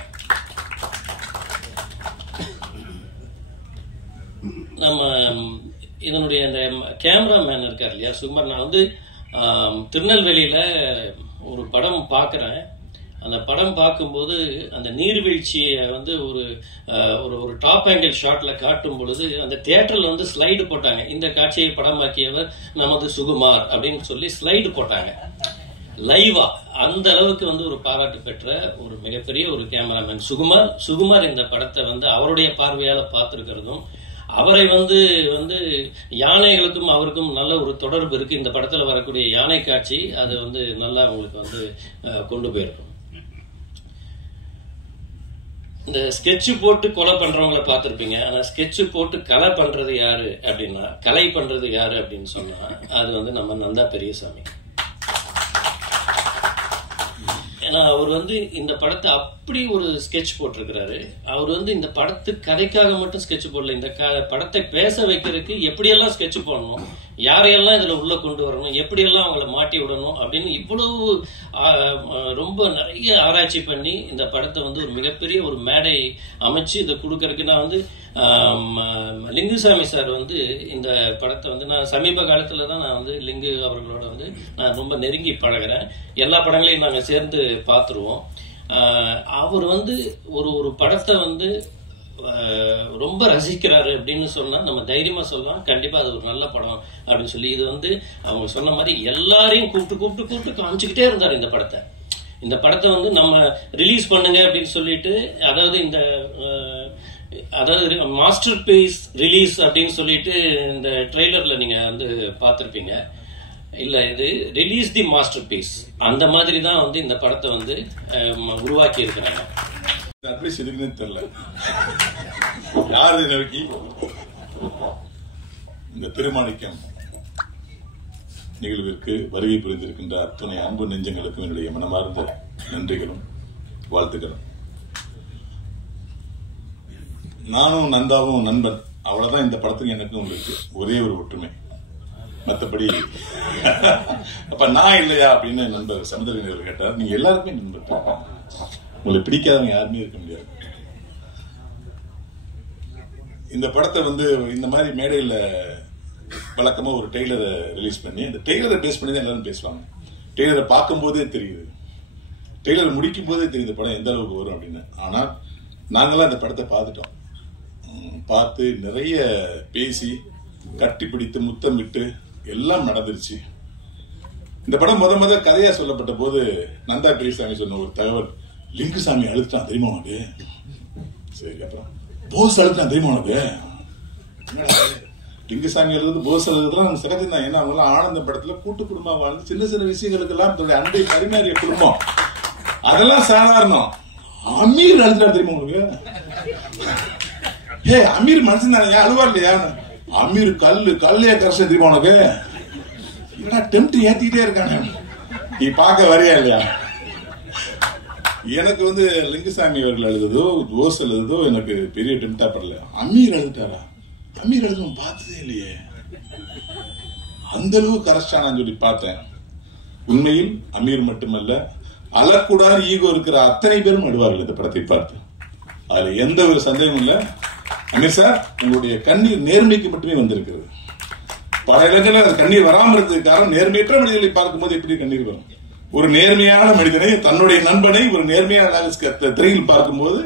நம்ம இதனுடைய அந்த கேமராமேன் இருக்கார் இல்லையா சுகுமார், நான் திருநெல்வேலியில ஒரு படம் பார்க்கிறேன். அந்த படம் பார்க்கும்போது அந்த நீர்வீழ்ச்சியை ஒரு டாப் ஆங்கிள் ஷாட்ல காட்டும் பொழுது அந்த தியேட்டர்ல ஸ்லைடு போட்டாங்க. இந்த காட்சியை படமாக்கியவர் நமது சுகுமார் அப்படின்னு சொல்லி ஸ்லைடு போட்டாங்க லைவா. அந்த அளவுக்கு ஒரு பாராட்டு பெற்ற ஒரு மிகப்பெரிய ஒரு கேமராமேன் சுகுமார் இந்த படத்தை அவருடைய பார்வையால பார்த்திருக்கிறதும், அவரை யானைகளுக்கும் அவருக்கும் நல்ல ஒரு தொடர்பு இருக்கு. இந்த படத்துல வரக்கூடிய யானை காட்சி அது நல்லா உங்களுக்கு கொண்டு போயிருக்கும். இந்த ஸ்கெட்ச் போட்டு கொலை பண்றவங்களை பார்த்திருப்பீங்க. ஆனா ஸ்கெட்ச் போட்டு கலை பண்றது யாரு அப்படின்னு சொன்னா அது நம்ம நந்தா பெரியசாமி. ஏன்னா அவர் இந்த படத்தை அப்படி ஒரு ஸ்கெட்ச் போட்டிருக்கிறாரு. அவர் இந்த படத்து கதைக்காக மட்டும் ஸ்கெட்ச் போடல, இந்த படத்தை பேச வைக்கிறதுக்கு எப்படியெல்லாம் ஸ்கெட்ச் போடணும், யாரையெல்லாம் இதுல உள்ள கொண்டு வரணும், எப்படியெல்லாம் அவங்கள மாட்டி விடணும் அப்படின்னு இவ்வளவு ரொம்ப நிறைய ஆராய்ச்சி பண்ணி இந்த படத்தை ஒரு மிகப்பெரிய ஒரு மேடை அமைச்சு இதை கொடுக்கறதுக்கு நான் லிங்குசாமி சார் இந்த படத்தை நான் சமீப காலத்துல தான் நான் லிங்கு அவர்களோட நான் ரொம்ப நெருங்கி பழகிறேன். எல்லா படங்களையும் நாங்க சேர்ந்து பார்த்துருவோம். அவர் ஒரு படத்தை ரொம்ப ரசிக்கிறாரு அப்படின்னு சொன்னா நம்ம தைரியமா சொல்லலாம், கண்டிப்பா அது ஒரு நல்ல படம் அப்படின்னு சொல்லி. இது அவங்க சொன்ன மாதிரி எல்லாரையும் கூப்பிட்டு காமிச்சுக்கிட்டே இருந்தாரு இந்த படத்தை நம்ம ரிலீஸ் பண்ணுங்க அப்படின்னு சொல்லிட்டு. அதாவது இந்த அதாவது மாஸ்டர் பீஸ் ரிலீஸ் அப்படின்னு சொல்லிட்டு இந்த ட்ரெய்லர்ல நீங்க வந்து பார்த்திருப்பீங்க. இல்ல, இது ரிலீஸ் தி மாஸ்டர் பீஸ், அந்த மாதிரி தான் வந்து இந்த படத்தை வந்து உருவாக்கி இருக்கிறாங்க. அட்வைஸ் எதுக்குன்னு தெரியல. யாரு நோக்கி இந்த திருமாணிக்கம் நிகழ்விற்கு வருகை புரிந்திருக்கின்ற அத்தனை அன்பு நெஞ்சங்களுக்கும் என்னுடைய மனமார்ந்த நன்றிகளும் வாழ்த்துக்களும். நானும் நந்தாவும் நண்பன், அவ்வளவுதான் இந்த படத்துக்கு எனக்கு உங்களுக்கு ஒரே ஒரு ஒற்றுமை. மற்றபடி அப்ப நான் இல்லையா அப்படின்னு நண்பர் சமுதிரன் கேட்டார். நீங்க எல்லாருக்குமே நண்பர், உங்களை பிடிக்காதவங்க யாருமே இருக்க முடியாது. இந்த படத்தை வந்து இந்த மாதிரி மேடையில வழக்கமா ஒரு டெய்லரை ரிலீஸ் பண்ணி அந்த டெய்லரை பேஸ் பண்ணி தான் எல்லாரும் பேசுவாங்க. டெய்லரை பார்க்கும் போதே தெரியுது, டெய்லர் முடிக்கும் போதே தெரியுது படம் எந்த அளவுக்கு வரும் அப்படின்னு. ஆனால் நாங்களாம் இந்த படத்தை பார்த்துட்டோம். பார்த்து நிறைய பேசி கட்டி பிடித்து முத்தமிட்டு எல்லாம் நடந்துருச்சு. இந்த படம் முத கதையா சொல்லப்பட்ட போது நந்தா பெரியசாமி சொன்ன ஒரு தகவல், லிங்குசாமி அழுத்தான் தெரியுமா உனக்கு? சரி, அப்புறம் போஸ் அழுத்தான் தெரியுமா உனக்கு? லிங்குசாமி எழுது போஸ் எழுதுலாம் சிறப்பு தான். ஏன்னா அவங்க ஆனந்த படத்துல கூட்டு குடும்பம் வாழ்ந்து சின்ன சின்ன விஷயங்களுக்கு எல்லாம் தன்னுடைய அன்பை பரிமாறிய குடும்பம், அதெல்லாம் சாதாரணம். அமீர் அழுத்தான் தெரியுமா உங்களுக்கு? ஏ அமீர் மனுஷன் தானே, அழுவார் இல்லையா? அமீர் கல்லையே கரைச்ச தெரியுமா உனக்கு? என்னடா டெம்ட் ஏத்திக்கிட்டே இருக்கானே, நீ பார்க்க வரையா இல்லையா? எனக்கு வந்து லிங்குசாமி அவர்கள் எழுதுதோ போஸ் எழுதுதோ எனக்கு பெரிய டெம்டா படல. அமீர் எழுதிட்டாரா? அமீர் எழுதும் பார்த்ததே இல்லையே, அந்த அளவு கரைச்சானான்னு சொல்லி பார்த்தேன். உண்மையில் அமீர் மட்டுமல்ல, அழக்கூடாது ஈகோ இருக்கிற அத்தனை பேரும் அழுவார்கள் இந்த படத்தை பார்த்து. அதுல எந்த ஒரு சந்தேகமும் இல்ல. அமீர் சார், உங்களுடைய கண்ணீர் நேர்மைக்கு மட்டுமே வந்திருக்கிறது. பல இடங்களில் கண்ணீர் வராமல் இருந்ததுக்கு காரணம் நேர்மையற்ற மனிதர்களை பார்க்கும்போது எப்படி கண்ணீர் வரும்? ஒரு நேர்மையான மனிதனை, தன்னுடைய நண்பனை ஒரு நேர்மையான திரையில் பார்க்கும்போது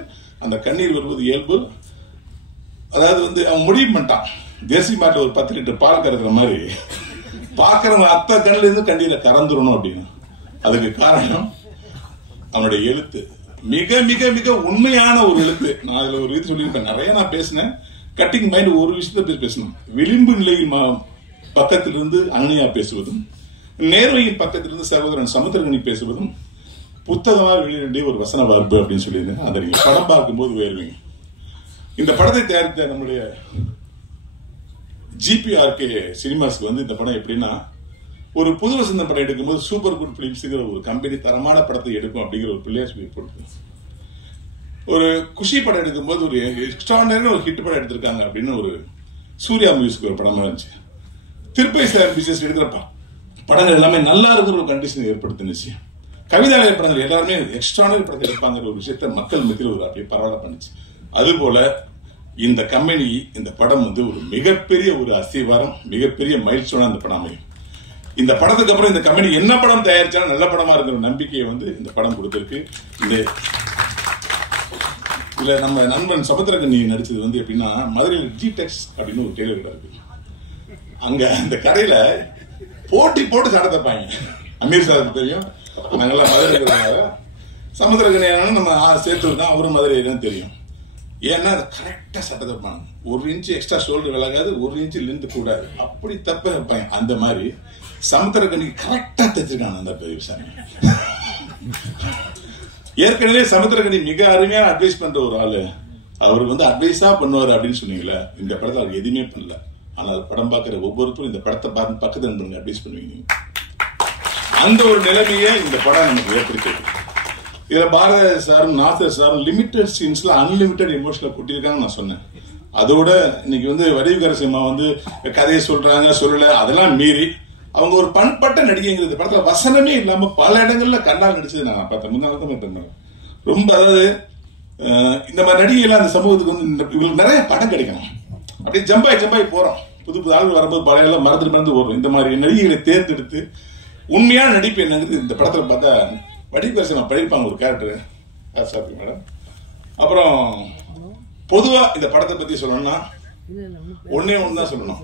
அந்த கண்ணீர் வருவது இயல்பு. அதாவது வந்து அவன் முடிவு பண்ணிட்டான், தேசி மாட்டில் ஒரு 10 லிட்டர் பால் கறக்கிற மாதிரி பார்க்கறவங்க அத்த கண்ணில இருந்து கண்ணீரை கறந்துடணும் அப்படின்னு. அதுக்கு காரணம் அவனுடைய எழுத்து. மிக மிக மிக உண்மையான ஒரு எழுத்து. நான் அதுல ஒரு இது சொல்லியிருப்பேன், நிறைய நான் பேசினேன். கட்டிங் மைண்ட் ஒரு விஷயத்த பேசணும். விளிம்பு நிலையில் பக்கத்திலிருந்து அன்னியா பேசுவதும், நேர்மையின் பக்கத்திலிருந்து சகோதரன் சமுத்திரகனி பேசுவதும் புத்தகமாக வெளியிட வேண்டிய ஒரு வசன வார்ப்பு அப்படின்னு சொல்லியிருந்தேன். அதை நீங்க படம் பார்க்கும்போது உயர்வீங்க. இந்த படத்தை தயாரித்த நம்முடைய GPRK சினிமாஸ்க்கு வந்து இந்த படம் எப்படின்னா, ஒரு புது வசந்த படம் எடுக்கும்போது சூப்பர் குட் பிலிம்ஸ்ங்கிற ஒரு கம்பெனி தரமான படத்தை எடுக்கும் அப்படிங்கிற ஒரு பிள்ளையார் சொல்லி போட்டு, ஒரு குஷி படம் எடுக்கும்போது ஒரு எக்ஸ்ட்ராடனரி ஒரு ஹிட் படம் எடுத்திருக்காங்க அப்படின்னு ஒரு சூர்யா மியூசிக் ஒரு படமா இருந்துச்சு. திருப்பை சார் பிசினஸ் எடுக்கிற படங்கள் எல்லாமே நல்லா இருக்கிற ஒரு கண்டிஷன் ஏற்படுத்துனுச்சு. கவிதாலய படங்கள் எல்லாருமே எக்ஸ்ட்ராடனரி படத்தை எடுப்பாங்கிற ஒரு விஷயத்த மக்கள் மத்தியில் ஒரு அப்படியே பரவாயில்ல பண்ணுச்சு. அதுபோல இந்த கம்பெனி, இந்த படம் வந்து ஒரு மிகப்பெரிய ஒரு அஸ்திவாரம், மிகப்பெரிய மைல்ஸ்டோனா இந்த படம் அமையும். இந்த படத்துக்கு அப்புறம் இந்த கம்பெனி என்ன படம் தயாரிச்சாலும் நல்ல படமா இருக்கிற நம்பிக்கையை வந்து இந்த படம் கொடுத்திருக்கு. இதுல நம்ம நண்பன் சமுத்திரகனி நடிச்சது வந்து எப்படின்னா, மதுரையில் ஜிடெக்ஸ் அப்படின்னு ஒரு டெய்லர் கடை இருக்கு. அங்க அந்த கடையில போட்டி போட்டு சட்டை தைப்பாங்க. அமீர் சாருக்கு தெரியும், நாங்கெல்லாம் மதுரை இருக்கிறதுனால. சமுத்திரகனி நம்ம சேர்த்து தான் அவரும் மதுரை தெரியும். ஏன்னா அது கரெக்டா சட்டை தைப்பாங்க. 1 இன்ச் எக்ஸ்ட்ரா ஷோல்டர் விலகாது, 1 இன்ச் லென்த் கூடாது, அப்படி தப்ப வைப்பாங்க. அந்த மாதிரி சமுத்திரகனிக்கு கரெக்டா தைச்சிருக்காங்க அந்த பெரியசாமி. ஏற்கனவே சமுத்திரகனி மிக அருமையான அட்வைஸ் பண்ற ஒரு ஆளு. அவருக்கு வந்து அட்வைஸா பண்ணுவாரு அப்படின்னு சொன்னீங்களா, இந்த படத்தை அவர் எதுவுமே பண்ணல. ஆனால் படம் பார்க்கிற ஒவ்வொருத்தரும் இந்த படத்தை பார்த்து பக்கத்துல நண்பர்கள் அட்வைஸ் பண்ணுவீங்க. அந்த ஒரு நிலைமையை இந்த படம் நமக்கு ஏற்படுத்திருக்கு. இதுல பாரத சாரும் நாசர் சாரும் லிமிடெட் சீன்ஸ்ல அன்லிமிட்டெட் எமோஷனல் கூட்டியிருக்காங்க நான் சொன்னேன். அதோட இன்னைக்கு வந்து வடிவுகரசியம்மா வந்து கதையை சொல்றாங்க சொல்லல, அதெல்லாம் மீறி அவங்க ஒரு பண்பட்ட நடிகைங்கிறது படத்துல வசனமே இல்லாம பல இடங்கள்ல கண்ணால் நடிச்சது நான் பார்த்தேன். முன்னாள் ரொம்ப, அதாவது இந்த மாதிரி நடிகைகள் அந்த சமூகத்துக்கு வந்து இவங்களுக்கு நிறைய படம் கிடைக்கணும். அப்படியே ஜம்பாய் போறோம், புது புது ஆளுகள் வரும்போது பழைய எல்லாம் மறந்து ஓடுறோம். இந்த மாதிரி நடிகைகளை தேர்ந்தெடுத்து உண்மையான நடிப்பு என்னங்கிறது இந்த படத்துல பார்த்தா வடிவுகரசியம்மா படிப்பாங்க ஒரு கேரக்டர் மேடம். அப்புறம் பொதுவா இந்த படத்தை பத்தி சொல்லணும்னா ஒன்னே ஒண்ணுதான் சொல்லணும்,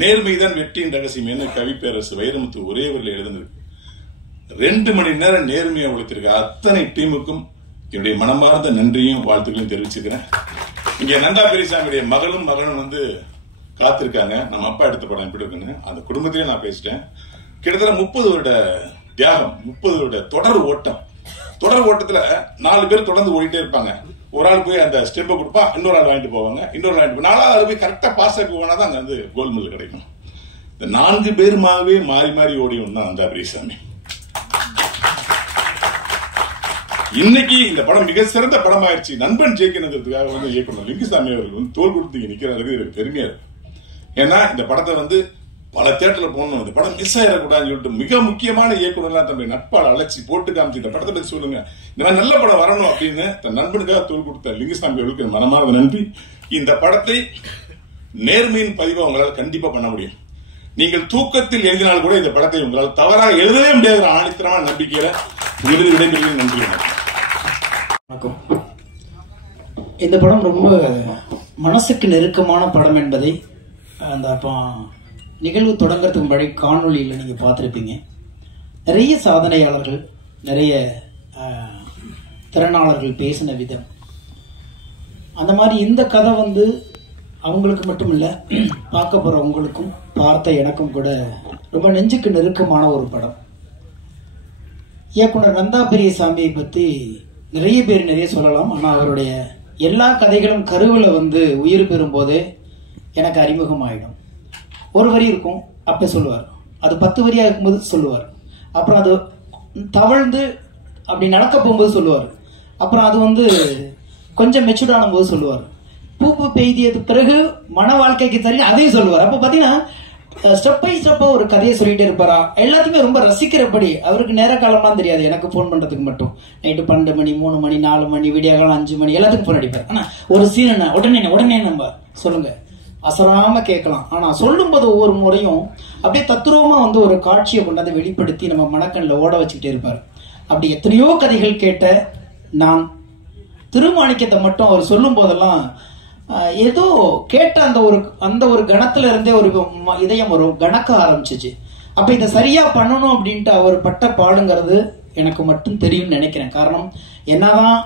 நேர்மைதான் வெற்றியின் ரகசியம் என்ன கவி பேரரசு வைரமுத்து ஒரே வரையில் எழுதுனது. 2 மணி நேரம் நேர்மையை உழைத்திருக்க அத்தனை டீமுக்கும் என்னுடைய மனமார்ந்த நன்றியும் வாழ்த்துக்களையும் தெரிவிச்சுக்கிறேன். இங்க நந்தா பெரியசாமியுடைய மகளும் வந்து காத்திருக்காங்க. நம்ம அப்பா எடுத்த படம் எப்படி இருக்குன்னு அந்த குடும்பத்திலேயே நான் பேசிட்டேன். கிட்டத்தட்ட 30 வருட தியாகம், 30 வருட தொடர் ஓட்டத்துல 4 பேர் தொடர்ந்து ஓடிட்டே இருப்பாங்க. ஒரு ஆள் போய் அந்த ஸ்டெப்பை கொடுப்பா, இன்னொரு ஆள் வாங்கிட்டு போவாங்க, இன்னொரு வாங்கிட்டு 4ஆவது போய் கரெக்டா பாஸ் ஆகி போனாதான் அங்க வந்து கோல்டு மெடல் கிடைக்கும். இந்த 4 பேருமாவே மாறி மாறி ஓடியும் தான் நந்தா பெரியசாமி. இன்னைக்கு இந்த படம் மிக சிறந்த படம் ஆயிடுச்சு. நண்பன் ஜெயிக்கணுங்கிறதுக்காக வந்து இயக்குனர் லிங்குசாமி அவர்கள் வந்து தோல் கொடுத்து நிக்கிறாரு. எனக்கு பெருமையா இருக்கு. ஏன்னா இந்த படத்தை வந்து பல தியேட்டர்ல போகணும், இந்த படம் மிஸ் ஆயிடக்கூடாதுன்னு சொல்லிட்டு மிக முக்கியமான இயக்குனர்லாம் தன்னுடைய நட்பால் அழைச்சி போட்டு காமிச்சு இந்த படத்தை பத்தி சொல்லுங்க, இந்த மாதிரி நல்ல படம் வரணும் அப்படின்னு தன் நண்பனுக்காக தோல் கொடுத்த லிங்குசாமி அவர்களுக்கு மனமார்ந்த நன்றி. இந்த படத்தை நேர்மையின் பதிவை உங்களால் கண்டிப்பா பண்ண முடியும். நீங்கள் தூக்கத்தில் எழுதினால் கூட இந்த படத்தை உங்களால் தவறாக எழுதவே முடியாத ஆணித்தரமான நம்பிக்கையில விடைபெறுகிறேன். நன்றி. வணக்கம். இந்த படம் ரொம்ப மனசுக்கு நெருக்கமான படம் என்பதை அந்த நிகழ்வு தொடங்கிறதுக்கு முன்னாடி காணொலியில் நீங்கள் பார்த்துருப்பீங்க. நிறைய சாதனையாளர்கள், நிறைய திறனாளர்கள் பேசின விதம், அந்த மாதிரி இந்த கதை வந்து அவங்களுக்கு மட்டும் இல்லை, பார்க்க போகிற உங்களுக்கும் பார்த்த எனக்கும் கூட ரொம்ப நெஞ்சுக்கு நெருக்கமான ஒரு படம். இயக்குனர் நந்தா பெரியசாமியை பற்றி நிறைய பேர் நிறைய சொல்லலாம். ஆனால் அவருடைய எல்லா கதைகளும் கருவில் வந்து உயிர் பெறும் போதே எனக்கு அறிமுகம் ஆகிடும். ஒரு வரி இருக்கும், அப்போ சொல்லுவார். அது 10 வரியாக இருக்கும்போது சொல்லுவார். அப்புறம் அது தவழ்ந்து அப்படி நடக்க போகும்போது சொல்லுவார். அப்புறம் அது வந்து கொஞ்சம் மெச்சூர்ட் ஆனும் போது சொல்லுவார். பூப்பு பெய்தியது பிறகு மன வாழ்க்கைக்கு தரீங்க அதையும் சொல்லுவார். அப்போ பார்த்தீங்கன்னா ஸ்டெப் பை ஸ்டெப்பா ஒரு கதையை சொல்லிட்டே இருப்பாரா. எல்லாத்தையுமே ரொம்ப ரசிக்கிறபடி. அவருக்கு நேர காலம்லாம் தெரியாது. எனக்கு போன் பண்றதுக்கு மட்டும் நைட்டு 12 மணி, 3 மணி, 4 மணி, விடிய காலம் 5 மணி எல்லாத்துக்கும் போன் அடிப்பார். ஆனா ஒரு சீன் என்ன உடனே நம்ம சொல்லுங்க அசராம கேட்கலாம். ஆனா சொல்லும் போது ஒவ்வொரு முறையும் அப்படியே தத்துரூபமா வந்து ஒரு காட்சியை கொண்டாந்து வெளிப்படுத்தி நம்ம மனக்கண்ணில் ஓட வச்சுக்கிட்டே இருப்பார். அப்படி எத்தனையோ கதைகள் கேட்ட நான் திருமாணிக்கத்தை மட்டும் அவர் சொல்லும் போதெல்லாம் ஏதோ கேட்ட அந்த ஒரு கணத்துல இருந்தே ஒரு இதயம் ஒரு கணக்க ஆரம்பிச்சிச்சு. அப்ப இதை சரியா பண்ணணும் அப்படின்ட்டு அவர் பட்ட பாடுங்கிறது எனக்கு மட்டும் தெரியும்னு நினைக்கிறேன். காரணம் என்னதான்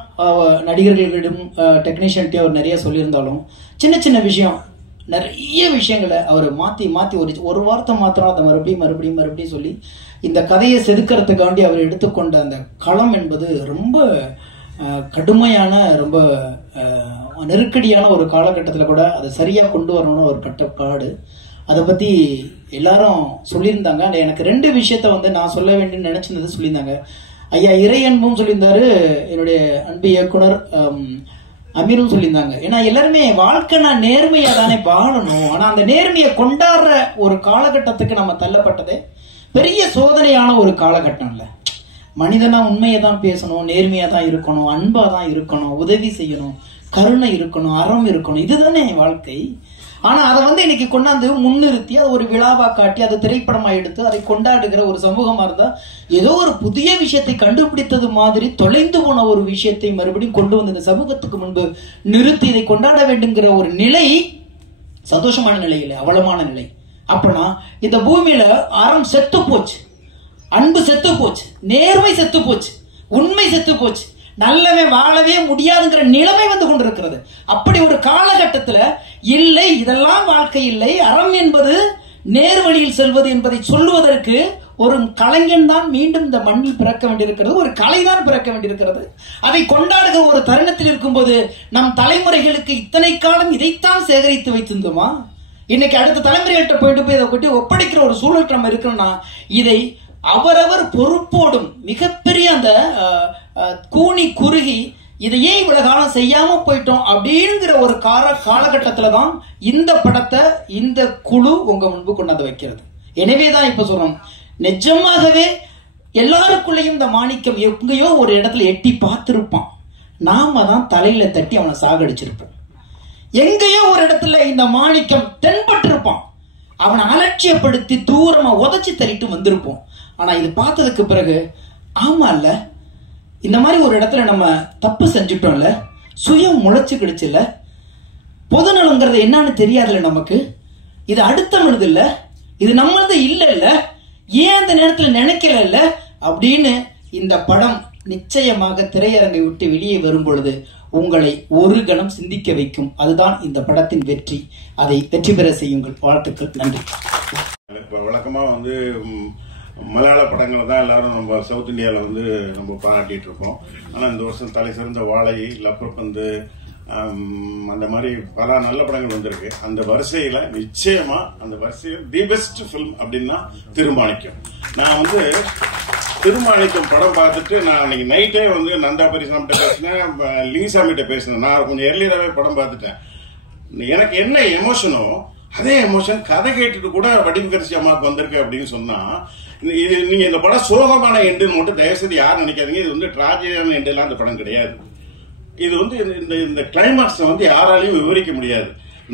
நடிகர்களிடம் டெக்னீஷியன்ட்டே அவர் நிறைய சொல்லியிருந்தாலும் சின்ன சின்ன விஷயம், நிறைய விஷயங்களை அவர் மாத்தி ஒரு வார்த்தை மாத்திரம் அதை மறுபடியும் சொல்லி இந்த கதையை செதுக்கிறதுக்காண்டி அவர் எடுத்துக்கொண்ட அந்த களம் என்பது ரொம்ப கடுமையான, ரொம்ப நெருக்கடியான ஒரு காலகட்டத்தில் கூட அதை சரியா கொண்டு வரணும்னு ஒரு பட்ட பாடு. அதை பத்தி எல்லாரும் சொல்லியிருந்தாங்க. எனக்கு 2 விஷயத்த வந்து நான் சொல்ல வேண்டியன்னு நினைச்சிருந்தது சொல்லியிருந்தாங்க. ஐயா இறை அன்பும் சொல்லியிருந்தாரு, என்னுடைய அன்பு இயக்குனர் அமீரும் சொல்லியிருந்தாங்க. ஏன்னா எல்லாருமே வாழ்க்கை நான் நேர்மையா தானே வாழணும், ஆனா அந்த நேர்மையை கொண்டாடுற ஒரு காலகட்டத்துக்கு நம்ம தள்ளப்பட்டதே பெரிய சோதனையான ஒரு காலகட்டம் இல்ல. மனிதனா உண்மையை தான் பேசணும், நேர்மையா தான் இருக்கணும், அன்பா தான் இருக்கணும், உதவி செய்யணும், கருணை இருக்கணும், அறம் இருக்கணும், இதுதானே வாழ்க்கை. ஆனா அதை வந்து இன்னைக்கு கொண்டாந்து முன்னிறுத்தி அதை ஒரு விழாவா காட்டி அதை திரைப்படமா எடுத்து அதை கொண்டாடுகிற ஒரு சமூகமா இருந்தா ஏதோ ஒரு புதிய விஷயத்தை கண்டுபிடித்தது மாதிரி தொலைந்து போன ஒரு விஷயத்தை மறுபடியும் கொண்டு வந்து இந்த சமூகத்துக்கு முன்பு நிறுத்தி இதை கொண்டாட வேண்டுங்கிற ஒரு நிலை சந்தோஷமான நிலை இல்லை, அவலமான நிலை. அப்பனா இந்த பூமியில அறம் செத்து போச்சு, அன்பு செத்து போச்சு, நேர்மை செத்து போச்சு, உண்மை செத்து போச்சு, நல்லவே வாழவே முடியாதுங்கிற நிலைமை வந்து கொண்டிருக்கிறது. அப்படி ஒரு காலகட்டத்துல இல்லை இதெல்லாம் வாழ்க்கை இல்லை, அறம் என்பது நேர்வழியில் செல்வது என்பதை சொல்லுவதற்கு ஒரு கலைஞன் தான் மீண்டும் இந்த மண்ணில் பிறக்க வேண்டியிருக்கிறது, ஒரு கலைதான் பிறக்க வேண்டியிருக்கிறது. அதை கொண்டாடுகிற ஒரு தருணத்தில் இருக்கும்போது நம் தலைமுறைகளுக்கு இத்தனை காலம் இதைத்தான் சேகரித்து வைத்திருந்தோமா? இன்னைக்கு அடுத்த தலைமுறைகிட்ட போயிட்டு போய் இதை கொட்டி ஒப்படைக்கிற ஒரு சூழல் நம்ம இருக்கிறோம்னா இதை அவரவர் பொறுப்போடும் மிகப்பெரிய அந்த கூனி குறுகி இதையே இவ்வளவு காலம் செய்யாம போயிட்டோம் அப்படிங்கிற ஒரு காலகட்டத்துலதான் இந்த படத்தை இந்த குழு உங்க முன்பு கொண்டாந்து வைக்கிறது. எனவேதான் இப்ப சொல்றோம், நிஜமாகவே எல்லாருக்குள்ளேயும் இந்த மாணிக்கம் எங்கேயோ ஒரு இடத்துல எட்டி பார்த்திருப்பான், நாம தான் தலையில தட்டி அவனை சாகடிச்சிருப்போம். எங்கேயோ ஒரு இடத்துல இந்த மாணிக்கம் தென்பட்டிருப்பான், அவனை அலட்சியப்படுத்தி தூரமா உதச்சி தள்ளிட்டு வந்திருப்போம். ஆனா இது பார்த்ததுக்கு பிறகு ஆமா இல்ல, இந்த மாதிரி ஒரு இடத்துல நம்ம தப்பு செஞ்சுட்டோம்ல, சுயம் முளைச்சு கிடுச்சுல, பொதுநலங்கிறது என்னன்னு தெரியாதுல்ல நமக்கு, இது அடுத்தவனது இல்ல, இது நம்மளது இல்ல இல்ல, ஏன் அந்த நேரத்துல நினைக்கல இல்ல அப்படின்னு இந்த படம் நிச்சயமாக திரையரங்கை விட்டு வெளியே வரும் பொழுது உங்களை ஒரு கணம் சிந்திக்க வைக்கும். அதுதான் இந்த படத்தின் வெற்றி. அதை வெற்றி பெற செய்யுங்கள். வாழ்த்துக்கள். நன்றி. இப்போ வழக்கமாக வந்து மலையாள படங்களை தான் எல்லாரும் நம்ம சவுத் இந்தியாவில் நம்ம பாராட்டிட்டு இருக்கோம். ஆனால் இந்த வருஷம் தலை சிறந்த வாழை, லப்பப்பந்து, அந்த மாதிரி பல நல்ல படங்கள் வந்திருக்கு. அந்த வரிசையில் நிச்சயமா அந்த வரிசையில் தி பெஸ்ட் ஃபிலிம் அப்படின்னா திருமாணிக்கம். நான் திருமாணிக்கம் படம் பார்த்துட்டு நான் அன்னைக்கு நைட்டே நந்தா பெரியசாமிகிட்ட பேசினேன், லிங்குசாமிகிட்ட பேசினேன். நான் கொஞ்சம் எர்லியராகவே படம் பார்த்துட்டேன். எனக்கு என்ன எமோஷனோ அதே எமோஷன் கதை கேட்டுட்டு கூட வடிவகரிசி அம்மாவுக்கு வந்திருக்கு அப்படின்னு சொன்னா, இது நீங்க இந்த படம் சோகமான எண்டுன்னு மட்டும் தயவுசெய்து யாரும் நினைக்காதீங்க. இது டிராஜடியான எண்டெல்லாம் இந்த படம் கிடையாது. இது இந்த கிளைமாக்ஸ் யாராலையும் விவரிக்க முடியாது.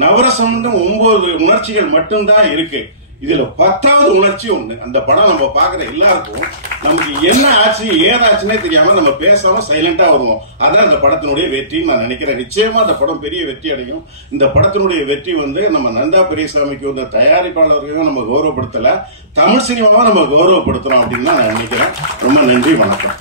நவரசம் 9 உணர்ச்சிகள் மட்டும்தான் இருக்கு. இதுல 10வது உணர்ச்சி ஒண்ணு. அந்த படம் நம்ம பாக்குற எல்லாருக்கும் நமக்கு என்ன ஆச்சு ஏதாச்சுன்னே தெரியாம நம்ம பேசாம சைலண்டா வருவோம். அதான் இந்த படத்தினுடைய வெற்றின்னு நான் நினைக்கிறேன். நிச்சயமா அந்த படம் பெரிய வெற்றி அடையும். இந்த படத்தினுடைய வெற்றி நம்ம நந்தா பெரியசாமிக்கு தயாரிப்பாளர்கள் நம்ம கௌரவப்படுத்தல, தமிழ் சினிமாவை நம்ம கௌரவப்படுத்துறோம் அப்படின்னு நான் நினைக்கிறேன். ரொம்ப நன்றி, வணக்கம்.